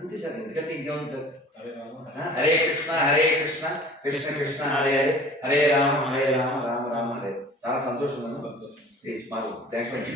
అంతే సార్. ఎందుకంటే ఇంకేముంది సార్? హరే రామ హరే కృష్ణ హరే కృష్ణ కృష్ణ కృష్ణ హరే హరే హరే రామ రామ రామ హరే. చాలా సంతోషం. ప్లీజ్ మాకు థ్యాంక్స్.